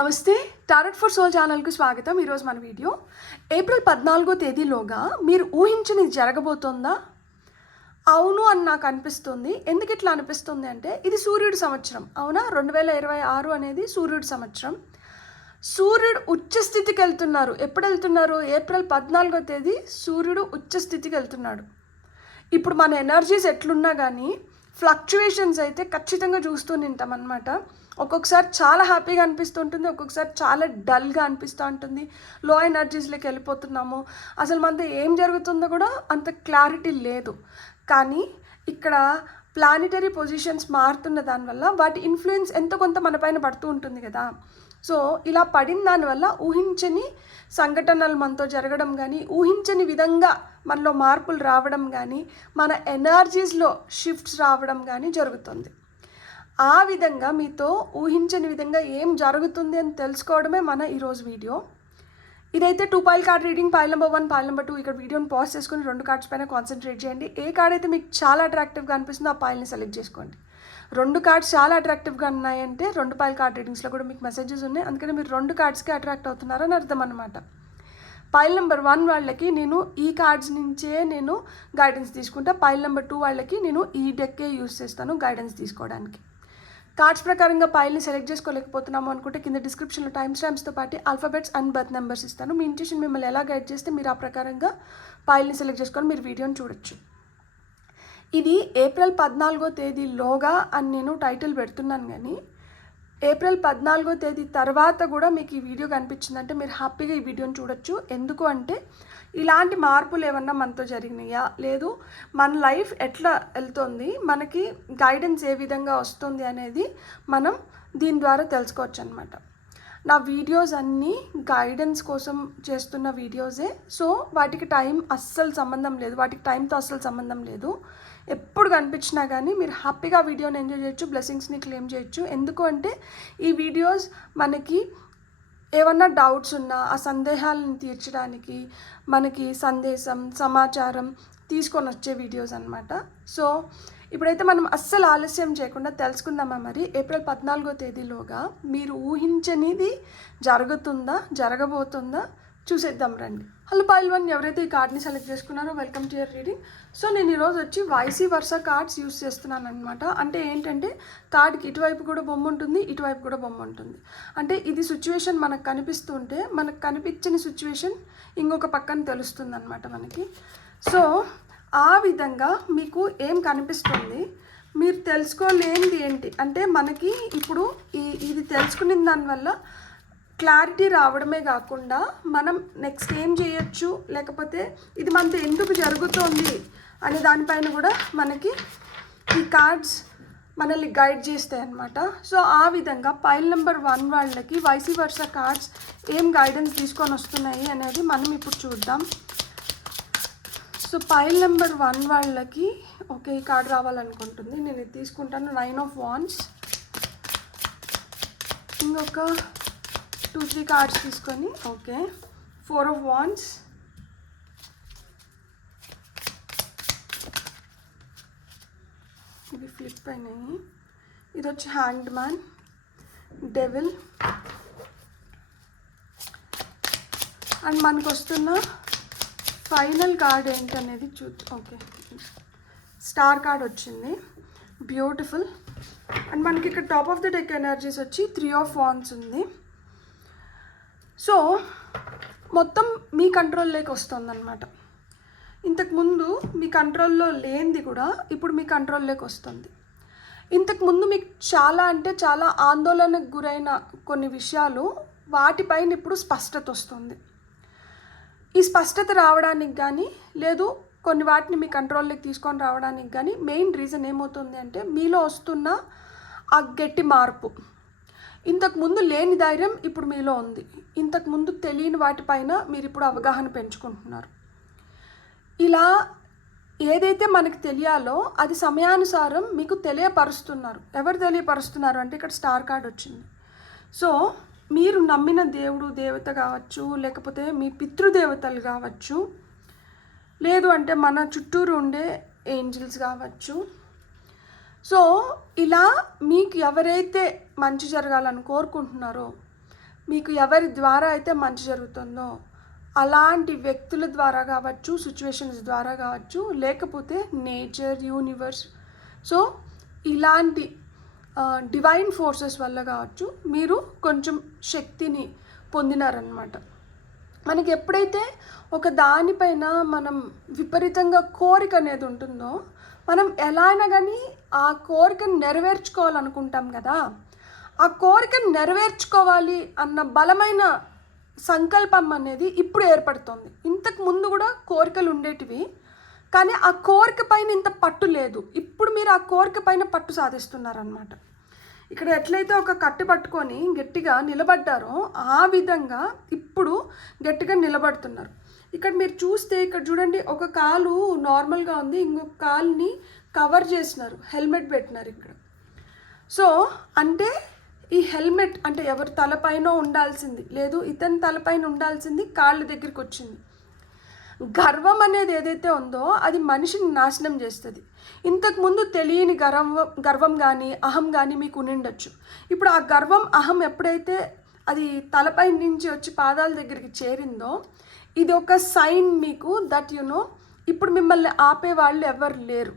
నమస్తే tarot for soul ఛానల్కు స్వాగతం. ఈరోజు మన వీడియో ఏప్రిల్ 14వ తేదీలోగా మీరు ఊహించనిది జరగబోతోందా? అవును అని నాకు అనిపిస్తుంది. ఎందుకు ఇట్లా అనిపిస్తుంది అంటే ఇది సూర్యుడి సంవత్సరం, అవునా? 2026 అనేది సూర్యుడి సంవత్సరం. సూర్యుడు ఉచ్చస్థితికి వెళ్తున్నారు. ఎప్పుడు వెళ్తున్నారు? ఏప్రిల్ 14వ తేదీ సూర్యుడు ఉచ్చస్థితికి వెళ్తున్నాడు. ఇప్పుడు మన ఎనర్జీస్ ఎట్లున్నా కానీ ఫ్లక్చువేషన్స్ అయితే ఖచ్చితంగా చూస్తూ నింటాం అన్నమాట. ఒక్కొక్కసారి చాలా హ్యాపీగా అనిపిస్తుంటుంది, ఒక్కొక్కసారి చాలా డల్గా అనిపిస్తూ ఉంటుంది. లో ఎనర్జీస్లోకి వెళ్ళిపోతున్నాము. అసలు మనతో ఏం జరుగుతుందో కూడా అంత క్లారిటీ లేదు. కానీ ఇక్కడ ప్లానిటరీ పొజిషన్స్ మారుతున్న దానివల్ల వాటి ఇన్ఫ్లుయెన్స్ ఎంతో కొంత మన పైన పడుతూ ఉంటుంది కదా. సో ఇలా పడిన దానివల్ల ఊహించని సంఘటనలు మనతో జరగడం కానీ, ఊహించని విధంగా మనలో మార్పులు రావడం కానీ, మన ఎనర్జీస్లో షిఫ్ట్స్ రావడం కానీ జరుగుతుంది. ఆ విధంగా మీతో ఊహించని విధంగా ఏం జరుగుతుంది అని తెలుసుకోవడమే మన ఈరోజు వీడియో. ఇదైతే 2 pile card reading. Pile number 1, pile number 2. ఇక్కడ వీడియోని పాజ్ చేసుకుని 2 కార్డ్స్ పైన కాన్సన్ట్రేట్ చేయండి. ఏ కార్డ్ అయితే మీకు చాలా అట్రాక్టివ్గా అనిపిస్తుందో ఆ పైల్ని సెలెక్ట్ చేసుకోండి. 2 కార్డ్స్ చాలా అట్రాక్టివ్గా ఉన్నాయంటే 2 పైల్ కార్డ్ రీడింగ్స్లో కూడా మీకు మెసేజెస్ ఉన్నాయి. అందుకని మీరు 2 కార్డ్స్కి అట్రాక్ట్ అవుతున్నారని అర్థం అనమాట. పైల్ నెంబర్ 1 వాళ్ళకి నేను ఈ కార్డ్స్ నుంచే నేను గైడెన్స్ తీసుకుంటా. పైల్ నెంబర్ 2 వాళ్ళకి నేను ఈ డెక్కే యూస్ చేస్తాను గైడెన్స్ తీసుకోవడానికి. కార్డ్స్ ప్రకారంగా పైల్ని సెలెక్ట్ చేసుకోలేకపోతున్నాము అనుకుంటే కింద డిస్క్రిప్షన్లో టైమ్ స్టాంప్స్తో పాటు ఆల్ఫాబెట్స్ అండ్ బర్త్ నెంబర్స్ ఇస్తాను. మీ ఇంట్యూషన్ మిమ్మల్ని ఎలా గైడ్ చేస్తే మీరు ఆ ప్రకారంగా పైల్ని సెలెక్ట్ చేసుకొని మీరు వీడియోని చూడొచ్చు. ఇది ఏప్రిల్ 14వ తేదీలోగా అని నేను టైటిల్ పెడుతున్నాను, కానీ ఏప్రిల్ 14వ తేదీ తర్వాత కూడా మీకు ఈ వీడియో కనిపించిందంటే మీరు హ్యాపీగా ఈ వీడియోని చూడొచ్చు. ఎందుకు అంటే ఇలాంటి మార్పులు ఏమన్నా మనతో జరిగినాయా, లేదు మన లైఫ్ ఎట్లా వెళ్తుంది, మనకి గైడెన్స్ ఏ విధంగా వస్తుంది అనేది మనం దీని ద్వారా తెలుసుకోవచ్చు అనమాట. నా వీడియోస్ అన్నీ గైడెన్స్ కోసం చేస్తున్న వీడియోసే. సో వాటికి టైం అస్సలు సంబంధం లేదు, వాటికి టైంతో అస్సలు సంబంధం లేదు. ఎప్పుడు కనిపించినా కానీ మీరు హ్యాపీగా వీడియోని ఎంజాయ్ చేయొచ్చు, బ్లెస్సింగ్స్ని క్లెయిమ్ చేయొచ్చు. ఎందుకు అంటే ఈ వీడియోస్ మనకి ఏమన్నా డౌట్స్ ఉన్నా ఆ సందేహాలను తీర్చడానికి మనకి సందేశం, సమాచారం తీసుకొని వచ్చే వీడియోస్ అనమాట. సో ఇప్పుడైతే మనం అస్సలు ఆలస్యం చేయకుండా తెలుసుకుందామా మరి ఏప్రిల్ 14వ తేదీలోగా మీరు ఊహించనిది జరుగుతుందా, జరగబోతుందా చూసేద్దాం రండి. హలో పైల్ 1, ఎవరైతే ఈ కార్డ్ని సెలెక్ట్ చేసుకున్నారో welcome to your reading. So నేను ఈరోజు వచ్చి వైసీ వర్సా కార్డ్స్ యూస్ చేస్తున్నాను అనమాట. అంటే ఏంటంటే కార్డ్కి ఇటువైపు కూడా బొమ్మ ఉంటుంది, ఇటువైపు కూడా బొమ్మ ఉంటుంది. అంటే ఇది సిచ్యువేషన్ మనకు కనిపిస్తుంటే మనకు కనిపించని సిచ్యువేషన్ ఇంకొక పక్కన తెలుస్తుంది అనమాట మనకి. సో ఆ విధంగా మీకు ఏం కనిపిస్తుంది, మీరు తెలుసుకోలేనిది ఏంటి అంటే మనకి ఇప్పుడు ఇది తెలుసుకునే దానివల్ల క్లారిటీ రావడమే కాకుండా మనం నెక్స్ట్ ఏం చేయొచ్చు, లేకపోతే ఇది మనతో ఎందుకు జరుగుతోంది అనే దానిపైన కూడా మనకి ఈ కార్డ్స్ మనల్ని గైడ్ చేస్తాయి అన్నమాట. సో ఆ విధంగా పైల్ నెంబర్ 1 వాళ్ళకి వైసీ వర్సా కార్డ్స్ ఏం గైడెన్స్ తీసుకొని వస్తున్నాయి అనేది మనం ఇప్పుడు చూద్దాం. సో పైల్ నెంబర్ 1 వాళ్ళకి ఓకే ఈ కార్డ్ రావాలనుకుంటుంది. నేను ఇది తీసుకుంటాను. 9 ఆఫ్ వాండ్స్, ఇంకొక 2-3 కార్డ్స్ తీసుకొని ఓకే 4 ఆఫ్ వాండ్స్, ఇవి ఫ్లిప్ అయినాయి. ఇది వచ్చి హ్యాంగ్డ్ మ్యాన్, డెవిల్, అండ్ మనకు వస్తున్న ఫైనల్ కార్డ్ ఏంటనేది ఓకే స్టార్ కార్డ్ వచ్చింది, బ్యూటిఫుల్. అండ్ మనకి ఇక్కడ top of the deck energies వచ్చి 3 ఆఫ్ వాండ్స్ ఉంది. సో మొత్తం మీ కంట్రోల్లోకి వస్తుందన్నమాట. ఇంతకుముందు మీ కంట్రోల్లో లేనిది కూడా ఇప్పుడు మీ కంట్రోల్లోకి వస్తుంది. ఇంతకుముందు మీకు చాలా అంటే చాలా ఆందోళనకు గురైన కొన్ని విషయాలు వాటిపైన ఇప్పుడు స్పష్టత వస్తుంది. ఈ స్పష్టత రావడానికి కానీ, లేదు కొన్ని వాటిని మీ కంట్రోల్లోకి తీసుకొని రావడానికి కానీ మెయిన్ రీజన్ ఏమవుతుంది అంటే మీలో వస్తున్న ఆ గట్టి మార్పు. ఇంతకుముందు లేని ధైర్యం ఇప్పుడు మీలో ఉంది. ఇంతకుముందు తెలియని వాటిపైన మీరు ఇప్పుడు అవగాహన పెంచుకుంటున్నారు. ఇలా ఏదైతే మనకు తెలియాలో అది సమయానుసారం మీకు తెలియపరుస్తున్నారు. ఎవరు తెలియపరుస్తున్నారు అంటే ఇక్కడ స్టార్ కార్డ్ వచ్చింది. సో మీరు నమ్మిన దేవుడు, దేవత కావచ్చు, లేకపోతే మీ పితృదేవతలు కావచ్చు, లేదు అంటే మన చుట్టూరు ఉండే ఏంజిల్స్ కావచ్చు. సో ఇలా మీకు ఎవరైతే మంచి జరగాలని కోరుకుంటున్నారో మీకు ఎవరి ద్వారా అయితే మంచి జరుగుతుందో అలాంటి వ్యక్తుల ద్వారా కావచ్చు, సిచ్యువేషన్స్ ద్వారా కావచ్చు, లేకపోతే నేచర్, యూనివర్స్, సో ఇలాంటి డివైన్ ఫోర్సెస్ వల్ల కావచ్చు మీరు కొంచెం శక్తిని పొందినారనమాట. మనకి ఎప్పుడైతే ఒక దానిపైన మనం విపరీతంగా కోరిక అనేది ఉంటుందో మనం ఎలా అయినా కానీ ఆ కోరికను నెరవేర్చుకోవాలనుకుంటాం కదా. ఆ కోరికను నెరవేర్చుకోవాలి అన్న బలమైన సంకల్పం అనేది ఇప్పుడు ఏర్పడుతుంది. ఇంతకు ముందు కూడా కోరికలు ఉండేటివి, కానీ ఆ కోరిక పైన ఇంత పట్టు లేదు. ఇప్పుడు మీరు ఆ కోరిక పైన పట్టు సాధిస్తున్నారనమాట. ఇక్కడ ఎట్లయితే ఒక కట్టు పట్టుకొని గట్టిగా నిలబడ్డారో ఆ విధంగా ఇప్పుడు గట్టిగా నిలబడుతున్నారు. ఇక్కడ మీరు చూస్తే ఇక్కడ చూడండి, ఒక కాలు నార్మల్గా ఉంది, ఇంకొక కాలుని కవర్ చేసినారు, హెల్మెట్ పెట్టినారు ఇక్కడ. సో అంటే ఈ హెల్మెట్ అంటే ఎవరి తలపైన ఉండాల్సింది లేదు, ఇతని తలపైన ఉండాల్సింది కాళ్ళ దగ్గరికి వచ్చింది. గర్వం అనేది ఏదైతే ఉందో అది మనిషిని నాశనం చేస్తుంది. ఇంతకుముందు తెలియని గర్వం కానీ అహం కానీ మీకు ఉండిండొచ్చు. ఇప్పుడు ఆ గర్వం అహం ఎప్పుడైతే అది తలపై నుంచి వచ్చి పాదాల దగ్గరికి చేరిందో ఇది ఒక సైన్ మీకు దట్ ఇప్పుడు మిమ్మల్ని ఆపే వాళ్ళు ఎవరు లేరు.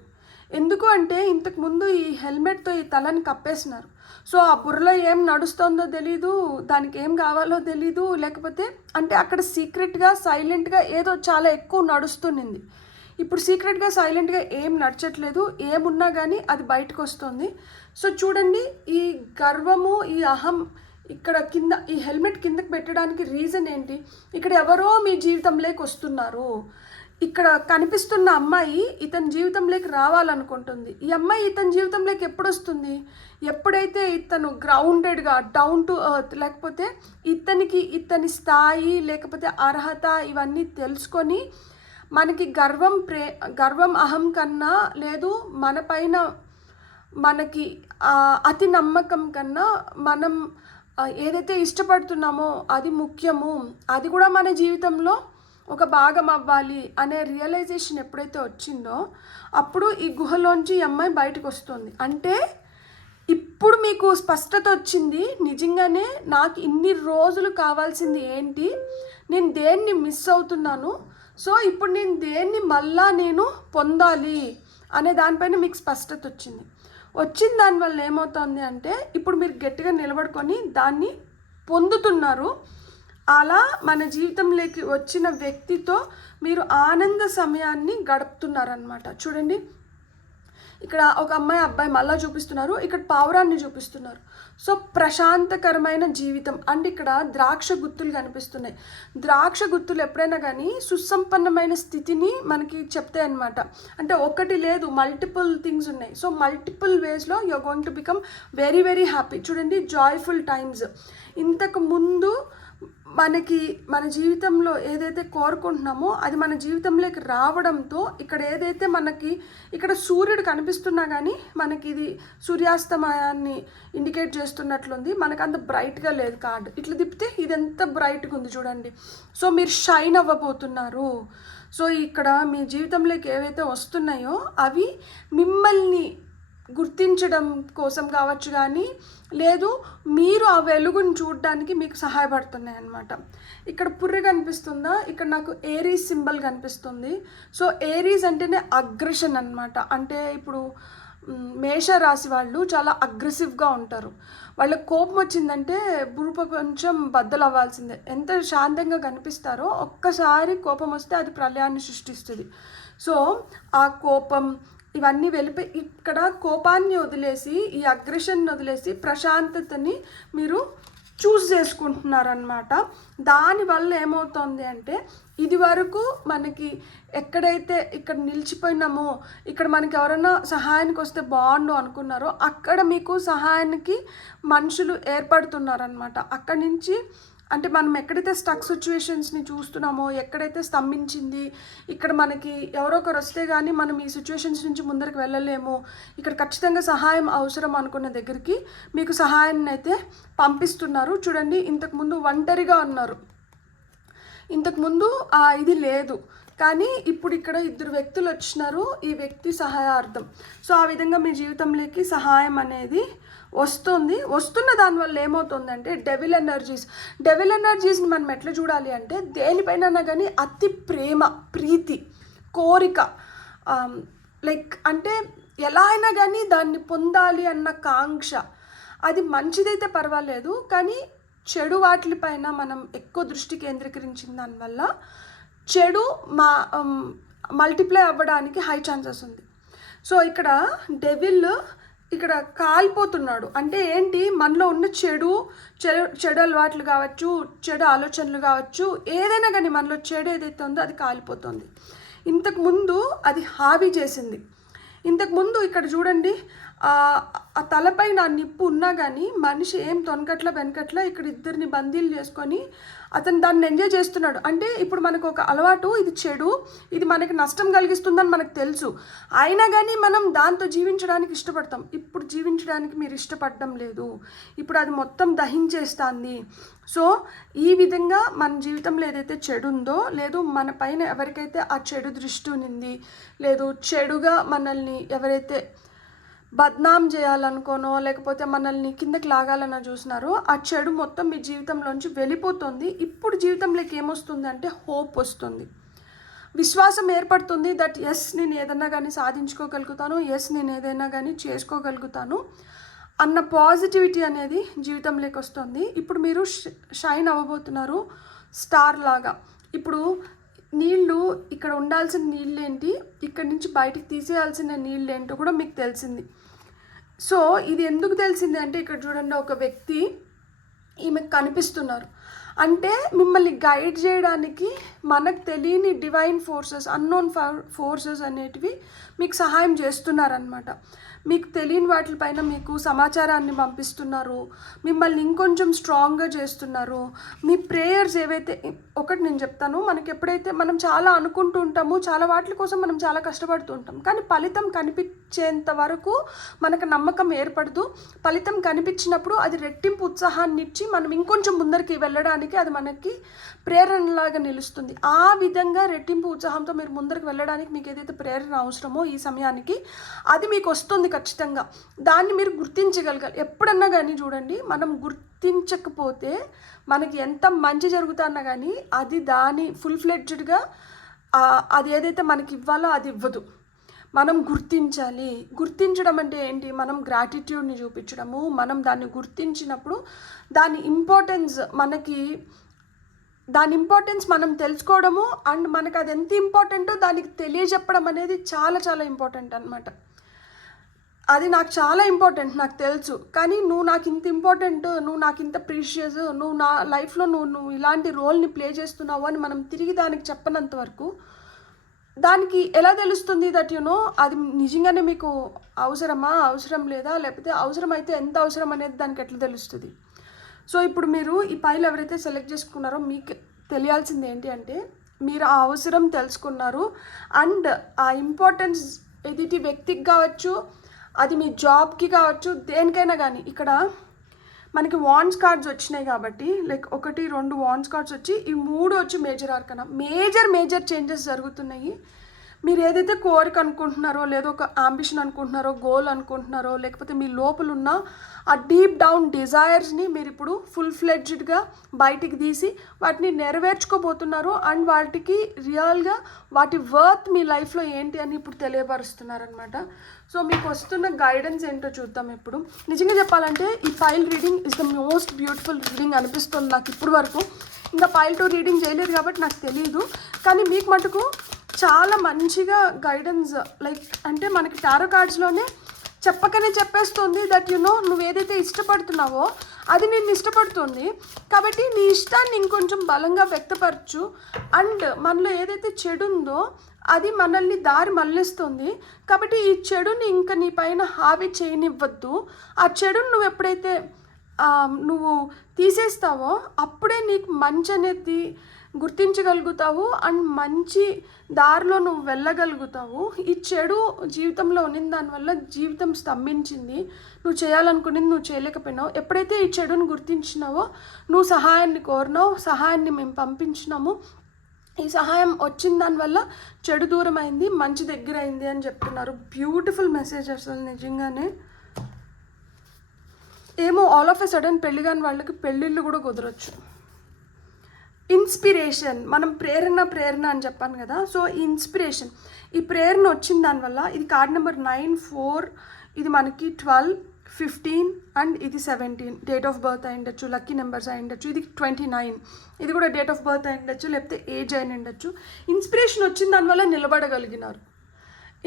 ఎందుకు అంటే ఇంతకుముందు ఈ హెల్మెట్తో ఈ తలని కప్పేసినారు. సో ఆ బుర్రలో ఏం నడుస్తుందో తెలీదు, దానికి ఏం కావాలో తెలీదు, లేకపోతే అంటే అక్కడ సీక్రెట్గా సైలెంట్గా ఏదో చాలా ఎక్కువ నడుస్తుంది. ఇప్పుడు సీక్రెట్గా సైలెంట్గా ఏం నడచట్లేదు, ఏమున్నా కానీ అది బయటకు వస్తుంది. సో చూడండి, ఈ గర్వము ఈ అహం ఇక్కడ కింద ఈ హెల్మెట్ కిందకి పెట్టడానికి రీజన్ ఏంటి? ఇక్కడ ఎవరో మీ జీవితంలోకి వస్తున్నారు. ఇక్కడ కనిపిస్తున్న అమ్మాయి ఇతని జీవితంలోకి రావాలనుకుంటుంది. ఈ అమ్మాయి ఇతని జీవితంలోకి ఎప్పుడు వస్తుంది? ఎప్పుడైతే ఇతను గ్రౌండెడ్గా డౌన్ టు ఎర్త్, లేకపోతే ఇతని స్థాయి లేకపోతే అర్హత ఇవన్నీ తెలుసుకొని మనకి గర్వం అహం కన్నా లేదు, మన పైన మనకి అతి నమ్మకం కన్నా మనం ఏదైతే ఇష్టపడుతున్నామో అది ముఖ్యము, అది కూడా మన జీవితంలో ఒక భాగం అవ్వాలి అనే రియలైజేషన్ ఎప్పుడైతే వచ్చిందో అప్పుడు ఈ గుహలోంచి ఈ అమ్మాయి బయటకు వస్తుంది. అంటే ఇప్పుడు మీకు స్పష్టత వచ్చింది, నిజంగానే నాకు ఇన్ని రోజులు కావాల్సింది ఏంటి, నేను దేన్ని మిస్ అవుతున్నాను, సో ఇప్పుడు నేను దేన్ని మళ్ళా నేను పొందాలి అనే దానిపైన మీకు స్పష్టత వచ్చింది. వచ్చిన దానివల్ల ఏమవుతుంది అంటే ఇప్పుడు మీరు గట్టిగా నిలబడుకొని దాన్ని పొందుతున్నారు. అలా మన జీవితంలోకి వచ్చిన వ్యక్తితో మీరు ఆనంద సమయాన్ని గడుపుతున్నారనమాట. చూడండి, ఇక్కడ ఒక అబ్బాయి మళ్ళీ చూపిస్తున్నారు, ఇక్కడ పావురాన్ని చూపిస్తున్నారు. సో ప్రశాంతకరమైన జీవితం అంటే ఇక్కడ ద్రాక్ష గుత్తులు కనిపిస్తున్నాయి. ద్రాక్ష గుత్తులు ఎప్పుడైనా కానీ సుసంపన్నమైన స్థితిని మనకి చెప్తాయి అనమాట. అంటే ఒకటి లేదు, మల్టిపుల్ థింగ్స్ ఉన్నాయి. సో మల్టిపుల్ వేస్లో you're going to become very very happy. చూడండి, జాయ్ఫుల్ టైమ్స్. ఇంతకు ముందు మనకి మన జీవితంలో ఏదైతే కోరుకుంటున్నామో అది మన జీవితంలోకి రావడంతో ఇక్కడ ఏదైతే మనకి ఇక్కడ సూర్యుడు కనిపిస్తున్నా కానీ మనకి ఇది సూర్యాస్తమయాన్ని ఇండికేట్ చేస్తున్నట్లుంది. మనకు అంత బ్రైట్గా లేదు కార్డు. ఇట్లా తిప్పితే ఇది ఎంత బ్రైట్గా ఉంది చూడండి. సో మీరు షైన్ అవ్వబోతున్నారు. సో ఇక్కడ మీ జీవితంలోకి ఏవైతే వస్తున్నాయో అవి మిమ్మల్ని గుర్తించడం కోసం కావచ్చు, కానీ లేదు మీరు ఆ వెలుగుని చూడడానికి మీకు సహాయపడుతున్నాయి అన్నమాట. ఇక్కడ పుర్రె కనిపిస్తుందా? ఇక్కడ నాకు ఏరీస్ సింబల్ కనిపిస్తుంది. సో ఏరీస్ అంటేనే అగ్రెషన్ అన్నమాట. అంటే ఇప్పుడు మేషరాశి వాళ్ళు చాలా అగ్రెసివ్గా ఉంటారు. వాళ్ళకి కోపం వచ్చిందంటే భూప్రపంచం బద్దలు అవ్వాల్సిందే. ఎంత శాంతంగా కనిపిస్తారో ఒక్కసారి కోపం వస్తే అది ప్రళయాన్ని సృష్టిస్తుంది. సో ఆ కోపం ఇవన్నీ వెళ్ళిపోయి ఇక్కడ కోపాన్ని వదిలేసి ఈ అగ్రెషన్ని వదిలేసి ప్రశాంతతని మీరు చూస్ చేసుకుంటున్నారనమాట. దానివల్ల ఏమవుతుంది అంటే ఇది వరకు మనకి ఎక్కడైతే ఇక్కడ నిలిచిపోయినామో, ఇక్కడ మనకి ఎవరైనా సహాయానికి వస్తే బాగుండు అనుకున్నారో అక్కడ మీకు సహాయానికి మనుషులు ఏర్పడుతున్నారనమాట. అక్కడి నుంచి అంటే మనం ఎక్కడైతే స్టక్ సిచ్యువేషన్స్ని చూస్తున్నామో, ఎక్కడైతే స్తంభించింది, ఇక్కడ మనకి ఎవరో ఒకరు వస్తే కానీ మనం ఈ సిచ్యువేషన్స్ నుంచి ముందరికి వెళ్ళలేము, ఇక్కడ ఖచ్చితంగా సహాయం అవసరం అనుకున్న దగ్గరికి మీకు సహాయాన్ని అయితే పంపిస్తున్నారు. చూడండి, ఇంతకుముందు ఒంటరిగా ఉన్నారు, ఇంతకుముందు ఇది లేదు, కానీ ఇప్పుడు ఇక్కడ ఇద్దరు వ్యక్తులు వచ్చినారు ఈ వ్యక్తి సహాయార్థం. సో ఆ విధంగా మీ జీవితంలోకి సహాయం అనేది వస్తున్న దానివల్ల ఏమవుతుందంటే డెవిల్ ఎనర్జీస్ని మనం ఎట్లా చూడాలి అంటే దేనిపైన కానీ అతి ప్రేమ, ప్రీతి, కోరిక, లైక్ అంటే ఎలా అయినా కానీ దాన్ని పొందాలి అన్న కాంక్ష. అది మంచిదైతే పర్వాలేదు, కానీ చెడు వాటిపైన మనం ఎక్కువ దృష్టి కేంద్రీకరించిన దానివల్ల చెడు మల్టిప్లై అవ్వడానికి హై ఛాన్సెస్ ఉంది. సో ఇక్కడ డెవిల్ ఇక్కడ కాలిపోతున్నాడు అంటే ఏంటి, మనలో ఉన్న చెడు అలవాట్లు కావచ్చు, చెడు ఆలోచనలు కావచ్చు, ఏదైనా కానీ మనలో చెడు ఏదైతే ఉందో అది కాలిపోతుంది. ఇంతకుముందు అది హావి చేసింది. ఇంతకుముందు ఇక్కడ చూడండి, ఆ తలపైన నిప్పు ఉన్నా కానీ మనిషి ఏం తొనకట్ల వెనకట్ల ఇక్కడ ఇద్దరిని బందీలు చేసుకొని అతను దాన్ని ఎంజాయ్ చేస్తున్నాడు. అంటే ఇప్పుడు మనకు ఒక అలవాటు, ఇది చెడు, ఇది మనకి నష్టం కలిగిస్తుందని మనకు తెలుసు, అయినా కానీ మనం దాంతో జీవించడానికి ఇష్టపడతాం. ఇప్పుడు జీవించడానికి మీరు ఇష్టపడడం లేదు, ఇప్పుడు అది మొత్తం దహించేస్తుంది. సో ఈ విధంగా మన జీవితంలో ఏదైతే చెడు ఉందో, లేదు మన పైన ఎవరికైతే ఆ చెడు దృష్టి ఉంది, లేదు చెడుగా మనల్ని ఎవరైతే బద్నాం చేయాలనుకోనో లేకపోతే మనల్ని కిందకి లాగాలన్నా చూసినారో, ఆ చెడు మొత్తం మీ జీవితంలోంచి వెళ్ళిపోతుంది. ఇప్పుడు జీవితంలోకి ఏమొస్తుంది అంటే హోప్ వస్తుంది, విశ్వాసం ఏర్పడుతుంది. దట్ ఎస్ నేను ఏదైనా కానీ సాధించుకోగలుగుతాను, ఎస్ నేను ఏదైనా కానీ చేసుకోగలుగుతాను అన్న పాజిటివిటీ అనేది జీవితంలోకి వస్తుంది. ఇప్పుడు మీరు షైన్ అవ్వబోతున్నారు స్టార్ లాగా. ఇప్పుడు నీళ్ళు, ఇక్కడ ఉండాల్సిన నీళ్ళు ఏంటి, ఇక్కడ నుంచి బయటికి తీసేయాల్సిన నీళ్ళు ఏంటో కూడా మీకు తెలిసింది. సో ఇది ఎందుకు తెలిసింది అంటే ఇక్కడ చూడండి, ఒక వ్యక్తి ఈమెకు కనిపిస్తున్నారు అంటే మిమ్మల్ని గైడ్ చేయడానికి మనకు తెలియని డివైన్ ఫోర్సెస్, అన్నోన్ ఫోర్సెస్ అనేటివి మీకు సహాయం చేస్తున్నారనమాట. మీకు తెలియని వాటిపైన మీకు సమాచారాన్ని పంపిస్తున్నారు, మిమ్మల్ని ఇంకొంచెం స్ట్రాంగ్గా చేస్తున్నారు. మీ ప్రేయర్స్ ఏవైతే, ఒకటి నేను చెప్తాను, మనకి ఎప్పుడైతే మనం చాలా అనుకుంటూ ఉంటాము, చాలా వాటి కోసం మనం చాలా కష్టపడుతూ ఉంటాం, కానీ ఫలితం కనిపించేంత వరకు మనకు నమ్మకం ఏర్పడదు. ఫలితం కనిపించినప్పుడు అది రెట్టింపు ఉత్సాహాన్ని ఇచ్చి మనం ఇంకొంచెం ముందరికి వెళ్ళడానికి అది మనకి ప్రేరణలాగా నిలుస్తుంది. ఆ విధంగా రెట్టింపు ఉత్సాహంతో మీరు ముందరికి వెళ్ళడానికి మీకు ఏదైతే ప్రేరణ అవసరమో ఈ సమయానికి అది మీకు వస్తుంది ఖచ్చితంగా. దాన్ని మీరు గుర్తించగలగాలి. ఎప్పుడన్నా కానీ చూడండి, మనం గుర్తించకపోతే మనకి ఎంత మంచి జరుగుతున్నా కానీ అది దాని ఫుల్ ఫ్లెడ్జ్డ్గా అది ఏదైతే మనకి ఇవ్వాలో అది ఇవ్వదు. మనం గుర్తించాలి. గుర్తించడం అంటే ఏంటి, మనం గ్రాటిట్యూడ్ని చూపించడము. మనం దాన్ని గుర్తించినప్పుడు దాని ఇంపార్టెన్స్ మనం తెలుసుకోవడము, అండ్ మనకు అది ఎంత ఇంపార్టెంటో దానికి తెలియజెప్పడం అనేది చాలా చాలా ఇంపార్టెంట్ అనమాట. అది నాకు చాలా ఇంపార్టెంట్, నాకు తెలుసు, కానీ నువ్వు నాకు ఇంత ఇంపార్టెంట్, నువ్వు నాకు ఇంత ప్రీషియస్, నువ్వు నా లైఫ్లో నువ్వు ఇలాంటి రోల్ని ప్లే చేస్తున్నావు అని మనం తిరిగి దానికి చెప్పనంత వరకు దానికి ఎలా తెలుస్తుంది దట్ అది నిజంగానే మీకు అవసరం లేదా, లేకపోతే అవసరమైతే ఎంత అవసరం అనేది దానికి ఎట్లా తెలుస్తుంది. సో ఇప్పుడు మీరు ఈ ఫైల్ ఎవరైతే సెలెక్ట్ చేసుకున్నారో మీకు తెలియాల్సింది ఏంటి అంటే, మీరు ఆ అవసరం తెలుసుకున్నారు అండ్ ఆ ఇంపార్టెన్స్ ఎదుటి వ్యక్తికి కావచ్చు, అది మీ జాబ్కి కావచ్చు, దేనికైనా కానీ. ఇక్కడ మనకి వాన్స్ కార్డ్స్ వచ్చినాయి కాబట్టి, లైక్ 1, 2 వాన్స్ కార్డ్స్ వచ్చి, ఈ 3 వచ్చి మేజర్ ఆర్కనా. మేజర్ చేంజెస్ జరుగుతున్నాయి. మీరు ఏదైతే కోరిక అనుకుంటున్నారో, లేదో ఒక అంబిషన్ అనుకుంటున్నారో, గోల్ అనుకుంటున్నారో, లేకపోతే మీ లోపల ఉన్న ఆ డీప్ డౌన్ డిజైర్స్ని మీరు ఇప్పుడు ఫుల్ ఫ్లెడ్జ్డ్గా బయటికి తీసి వాటిని నెరవేర్చుకోబోతున్నారు. అండ్ వాటికి రియల్గా వాటి వర్త్ మీ లైఫ్లో ఏంటి అని ఇప్పుడు తెలియపరుస్తున్నారనమాట. సో మీకు వస్తున్న గైడెన్స్ ఏంటో చూద్దాం. ఇప్పుడు నిజంగా చెప్పాలంటే ఈ file reading is the most beautiful reading అనిపిస్తుంది నాకు ఇప్పుడు వరకు. ఇంకా ఫైల్ 2 రీడింగ్ చేయలేదు కాబట్టి నాకు తెలియదు, కానీ మీకు మటుకు చాలా మంచిగా గైడెన్స్, లైక్ అంటే మనకి టారో కార్డ్స్లోనే చెప్పకనే చెప్పేస్తుంది దట్ నువ్వు ఏదైతే ఇష్టపడుతున్నావో అది నేను ఇష్టపడుతుంది, కాబట్టి నీ ఇష్టాన్ని ఇంకొంచెం బలంగా వ్యక్తపరచు. అండ్ మనలో ఏదైతే చెడు ఉందో అది మనల్ని దారి మళ్ళిస్తుంది, కాబట్టి ఈ చెడుని ఇంకా నీ పైన హావి చేయనివ్వద్దు. ఆ చెడుని నువ్వు ఎప్పుడైతే నువ్వు తీసేస్తావో అప్పుడే నీకు మంచి అనేది గుర్తించగలుగుతావు అండ్ మంచి దారిలో నువ్వు వెళ్ళగలుగుతావు. ఈ చెడు జీవితంలో ఉన్న దానివల్ల జీవితం స్తంభించింది, నువ్వు చేయాలనుకునేది నువ్వు చేయలేకపోయినావు. ఎప్పుడైతే ఈ చెడుని గుర్తించినావో నువ్వు సహాయాన్ని కోరినావు, సహాయాన్ని మేము పంపించినాము, ఈ సహాయం వచ్చిన దానివల్ల చెడు దూరం అయింది, మంచి దగ్గర అయింది అని చెప్తున్నారు. బ్యూటిఫుల్ మెసేజ్ అసలు నిజంగానే. ఏమో ఆల్ ఆఫ్ ఎ సడన్ పెళ్లి కాని వాళ్ళకి పెళ్ళిళ్ళు కూడా కుదరొచ్చు. ఇన్స్పిరేషన్, మనం ప్రేరణ అని చెప్పాను కదా. సో ఈ ఇన్స్పిరేషన్, ఈ ప్రేరణ వచ్చిన దానివల్ల ఇది కార్డ్ నెంబర్ 9, 4, ఇది మనకి 12, 15 అండ్ ఇది 17 డేట్ ఆఫ్ బర్త్ అయి ఉండొచ్చు, లక్కీ నెంబర్స్ అయి ఉండొచ్చు. ఇది 29, ఇది కూడా డేట్ ఆఫ్ బర్త్ అయి ఉండొచ్చు, లేకపోతే ఏజ్ అయి ఉండొచ్చు. ఇన్స్పిరేషన్ వచ్చిన దానివల్ల నిలబడగలిగినారు.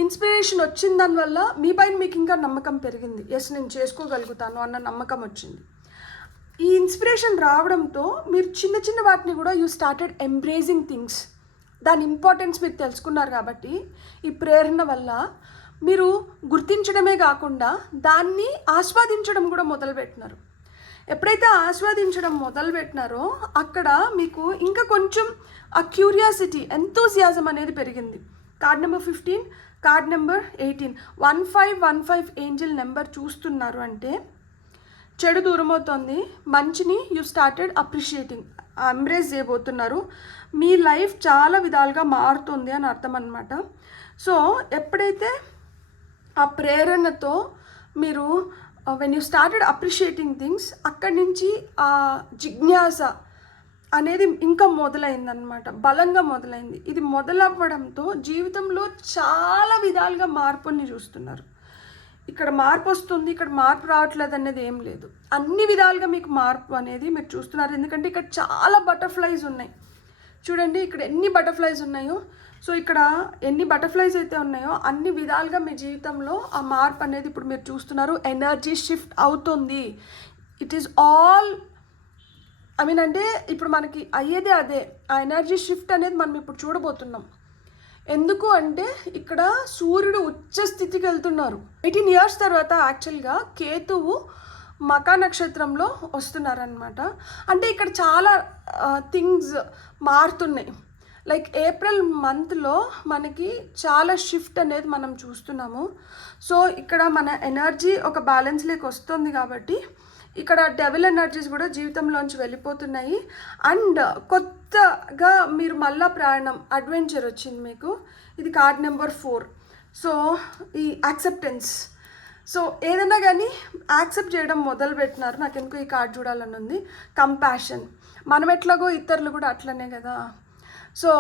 ఇన్స్పిరేషన్ వచ్చిన దానివల్ల మీ పైన మీకు ఇంకా నమ్మకం పెరిగింది. ఎస్ నేను చేసుకోగలుగుతాను అన్న నమ్మకం వచ్చింది. ఈ ఇన్స్పిరేషన్ రావడంతో మీరు చిన్న చిన్న వాటిని కూడా యూ స్టార్టెడ్ ఎంబ్రేజింగ్ థింగ్స్. దాని ఇంపార్టెన్స్ మీరు తెలుసుకున్నారు కాబట్టి ఈ ప్రేరణ వల్ల మీరు గుర్తించడమే కాకుండా దాన్ని ఆస్వాదించడం కూడా మొదలుపెట్టినారు. ఎప్పుడైతే ఆస్వాదించడం మొదలుపెట్టినారో అక్కడ మీకు ఇంకా కొంచెం ఆ క్యూరియాసిటీ, ఎంతూజియాజం అనేది పెరిగింది. Card number 15, card number 18, 1515 Angel number చూస్తున్నారు అంటే చెడు దూరం అవుతుంది, మంచిని యూ స్టార్టెడ్ అప్రిషియేటింగ్, ఎంబ్రేస్ చేయబోతున్నారు. మీ లైఫ్ చాలా విధాలుగా మారుతుంది అని అర్థం అన్నమాట. సో ఎప్పుడైతే ఆ ప్రేరణతో మీరు when you started appreciating things, అక్కడి నుంచి ఆ జిజ్ఞాస అనేది ఇంకా మొదలైందనమాట, బలంగా మొదలైంది. ఇది మొదలవ్వడంతో జీవితంలో చాలా విధాలుగా మార్పుని చూస్తున్నారు. ఇక్కడ మార్పు వస్తుంది, ఇక్కడ మార్పు రావట్లేదు అనేది ఏం లేదు. అన్ని విధాలుగా మీకు మార్పు అనేది మీరు చూస్తున్నారు. ఎందుకంటే ఇక్కడ చాలా బటర్ఫ్లైస్ ఉన్నాయి. చూడండి ఇక్కడ ఎన్ని బటర్ఫ్లైస్ ఉన్నాయో. సో ఇక్కడ ఎన్ని బటర్ఫ్లైస్ అయితే ఉన్నాయో అన్ని విధాలుగా మీ జీవితంలో ఆ మార్పు అనేది ఇప్పుడు మీరు చూస్తున్నారు. ఎనర్జీ షిఫ్ట్ అవుతుంది. ఇట్ ఈస్ ఆల్ అంటే ఇప్పుడు మనకి అయ్యేదే అదే. ఆ ఎనర్జీ షిఫ్ట్ అనేది మనం ఇప్పుడు చూడబోతున్నాం. ఎందుకు అంటే ఇక్కడ సూర్యుడు ఉచ్చ స్థితికి వెళ్తున్నారు. 18 years తర్వాత యాక్చువల్గా కేతువు మకా నక్షత్రంలో వస్తున్నారనమాట. అంటే ఇక్కడ చాలా థింగ్స్ మారుతున్నాయి. లైక్ ఏప్రిల్ మంత్లో మనకి చాలా షిఫ్ట్ అనేది మనం చూస్తున్నాము. సో ఇక్కడ మన ఎనర్జీ ఒక బ్యాలెన్స్లోకి వస్తుంది కాబట్టి ఇక్కడ డెవిల్ ఎనర్జీస్ కూడా జీవితంలోంచి వెళ్ళిపోతున్నాయి. అండ్ కొత్తగా మీరు మళ్ళా ప్రయాణం, అడ్వెంచర్ వచ్చింది మీకు. ఇది కార్డ్ నెంబర్ 4. సో ఈ యాక్సెప్టెన్స్, సో ఏదైనా కానీ యాక్సెప్ట్ చేయడం మొదలుపెట్టినారు. నాకు ఎందుకు ఈ కార్డ్ చూడాలని ఉంది. కంపాషన్, మనం ఎట్లాగో ఇతరులు కూడా అట్లనే కదా, సో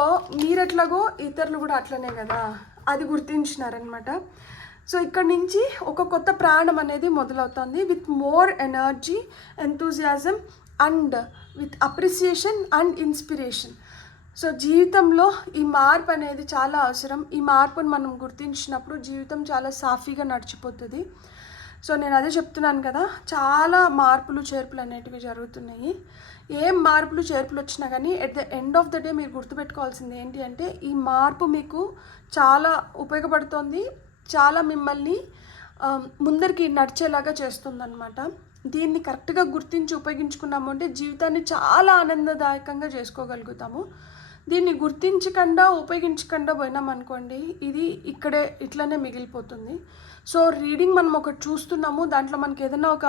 మీరెట్లాగో ఇతరులు కూడా అట్లనే కదా, అది గుర్తించినారనమాట. సో ఇక్కడ నుంచి ఒక కొత్త ప్రాణం అనేది మొదలవుతుంది with more energy, enthusiasm and with appreciation and inspiration. So జీవితంలో ఈ మార్పు అనేది చాలా అవసరం. ఈ మార్పును మనం గుర్తించినప్పుడు జీవితం చాలా సాఫీగా నడిచిపోతుంది. సో నేను అదే చెప్తున్నాను కదా, చాలా మార్పులు చేర్పులు అనేటివి జరుగుతున్నాయి. ఏం మార్పులు చేర్పులు వచ్చినా కానీ at the end of the day మీరు గుర్తుపెట్టుకోవాల్సింది ఏంటి అంటే ఈ మార్పు మీకు చాలా ఉపయోగపడుతుంది, చాలా మిమ్మల్ని ముందరికి నడిచేలాగా చేస్తుందన్నమాట. దీన్ని కరెక్ట్గా గుర్తించి ఉపయోగించుకున్నాము అంటే జీవితాన్ని చాలా ఆనందదాయకంగా చేసుకోగలుగుతాము. దీన్ని గుర్తించకుండా ఉపయోగించకుండా పోయినామనుకోండి ఇది ఇక్కడే ఇట్లనే మిగిలిపోతుంది. సో రీడింగ్ మనం ఒకటి చూస్తున్నాము, దాంట్లో మనకి ఏదైనా ఒక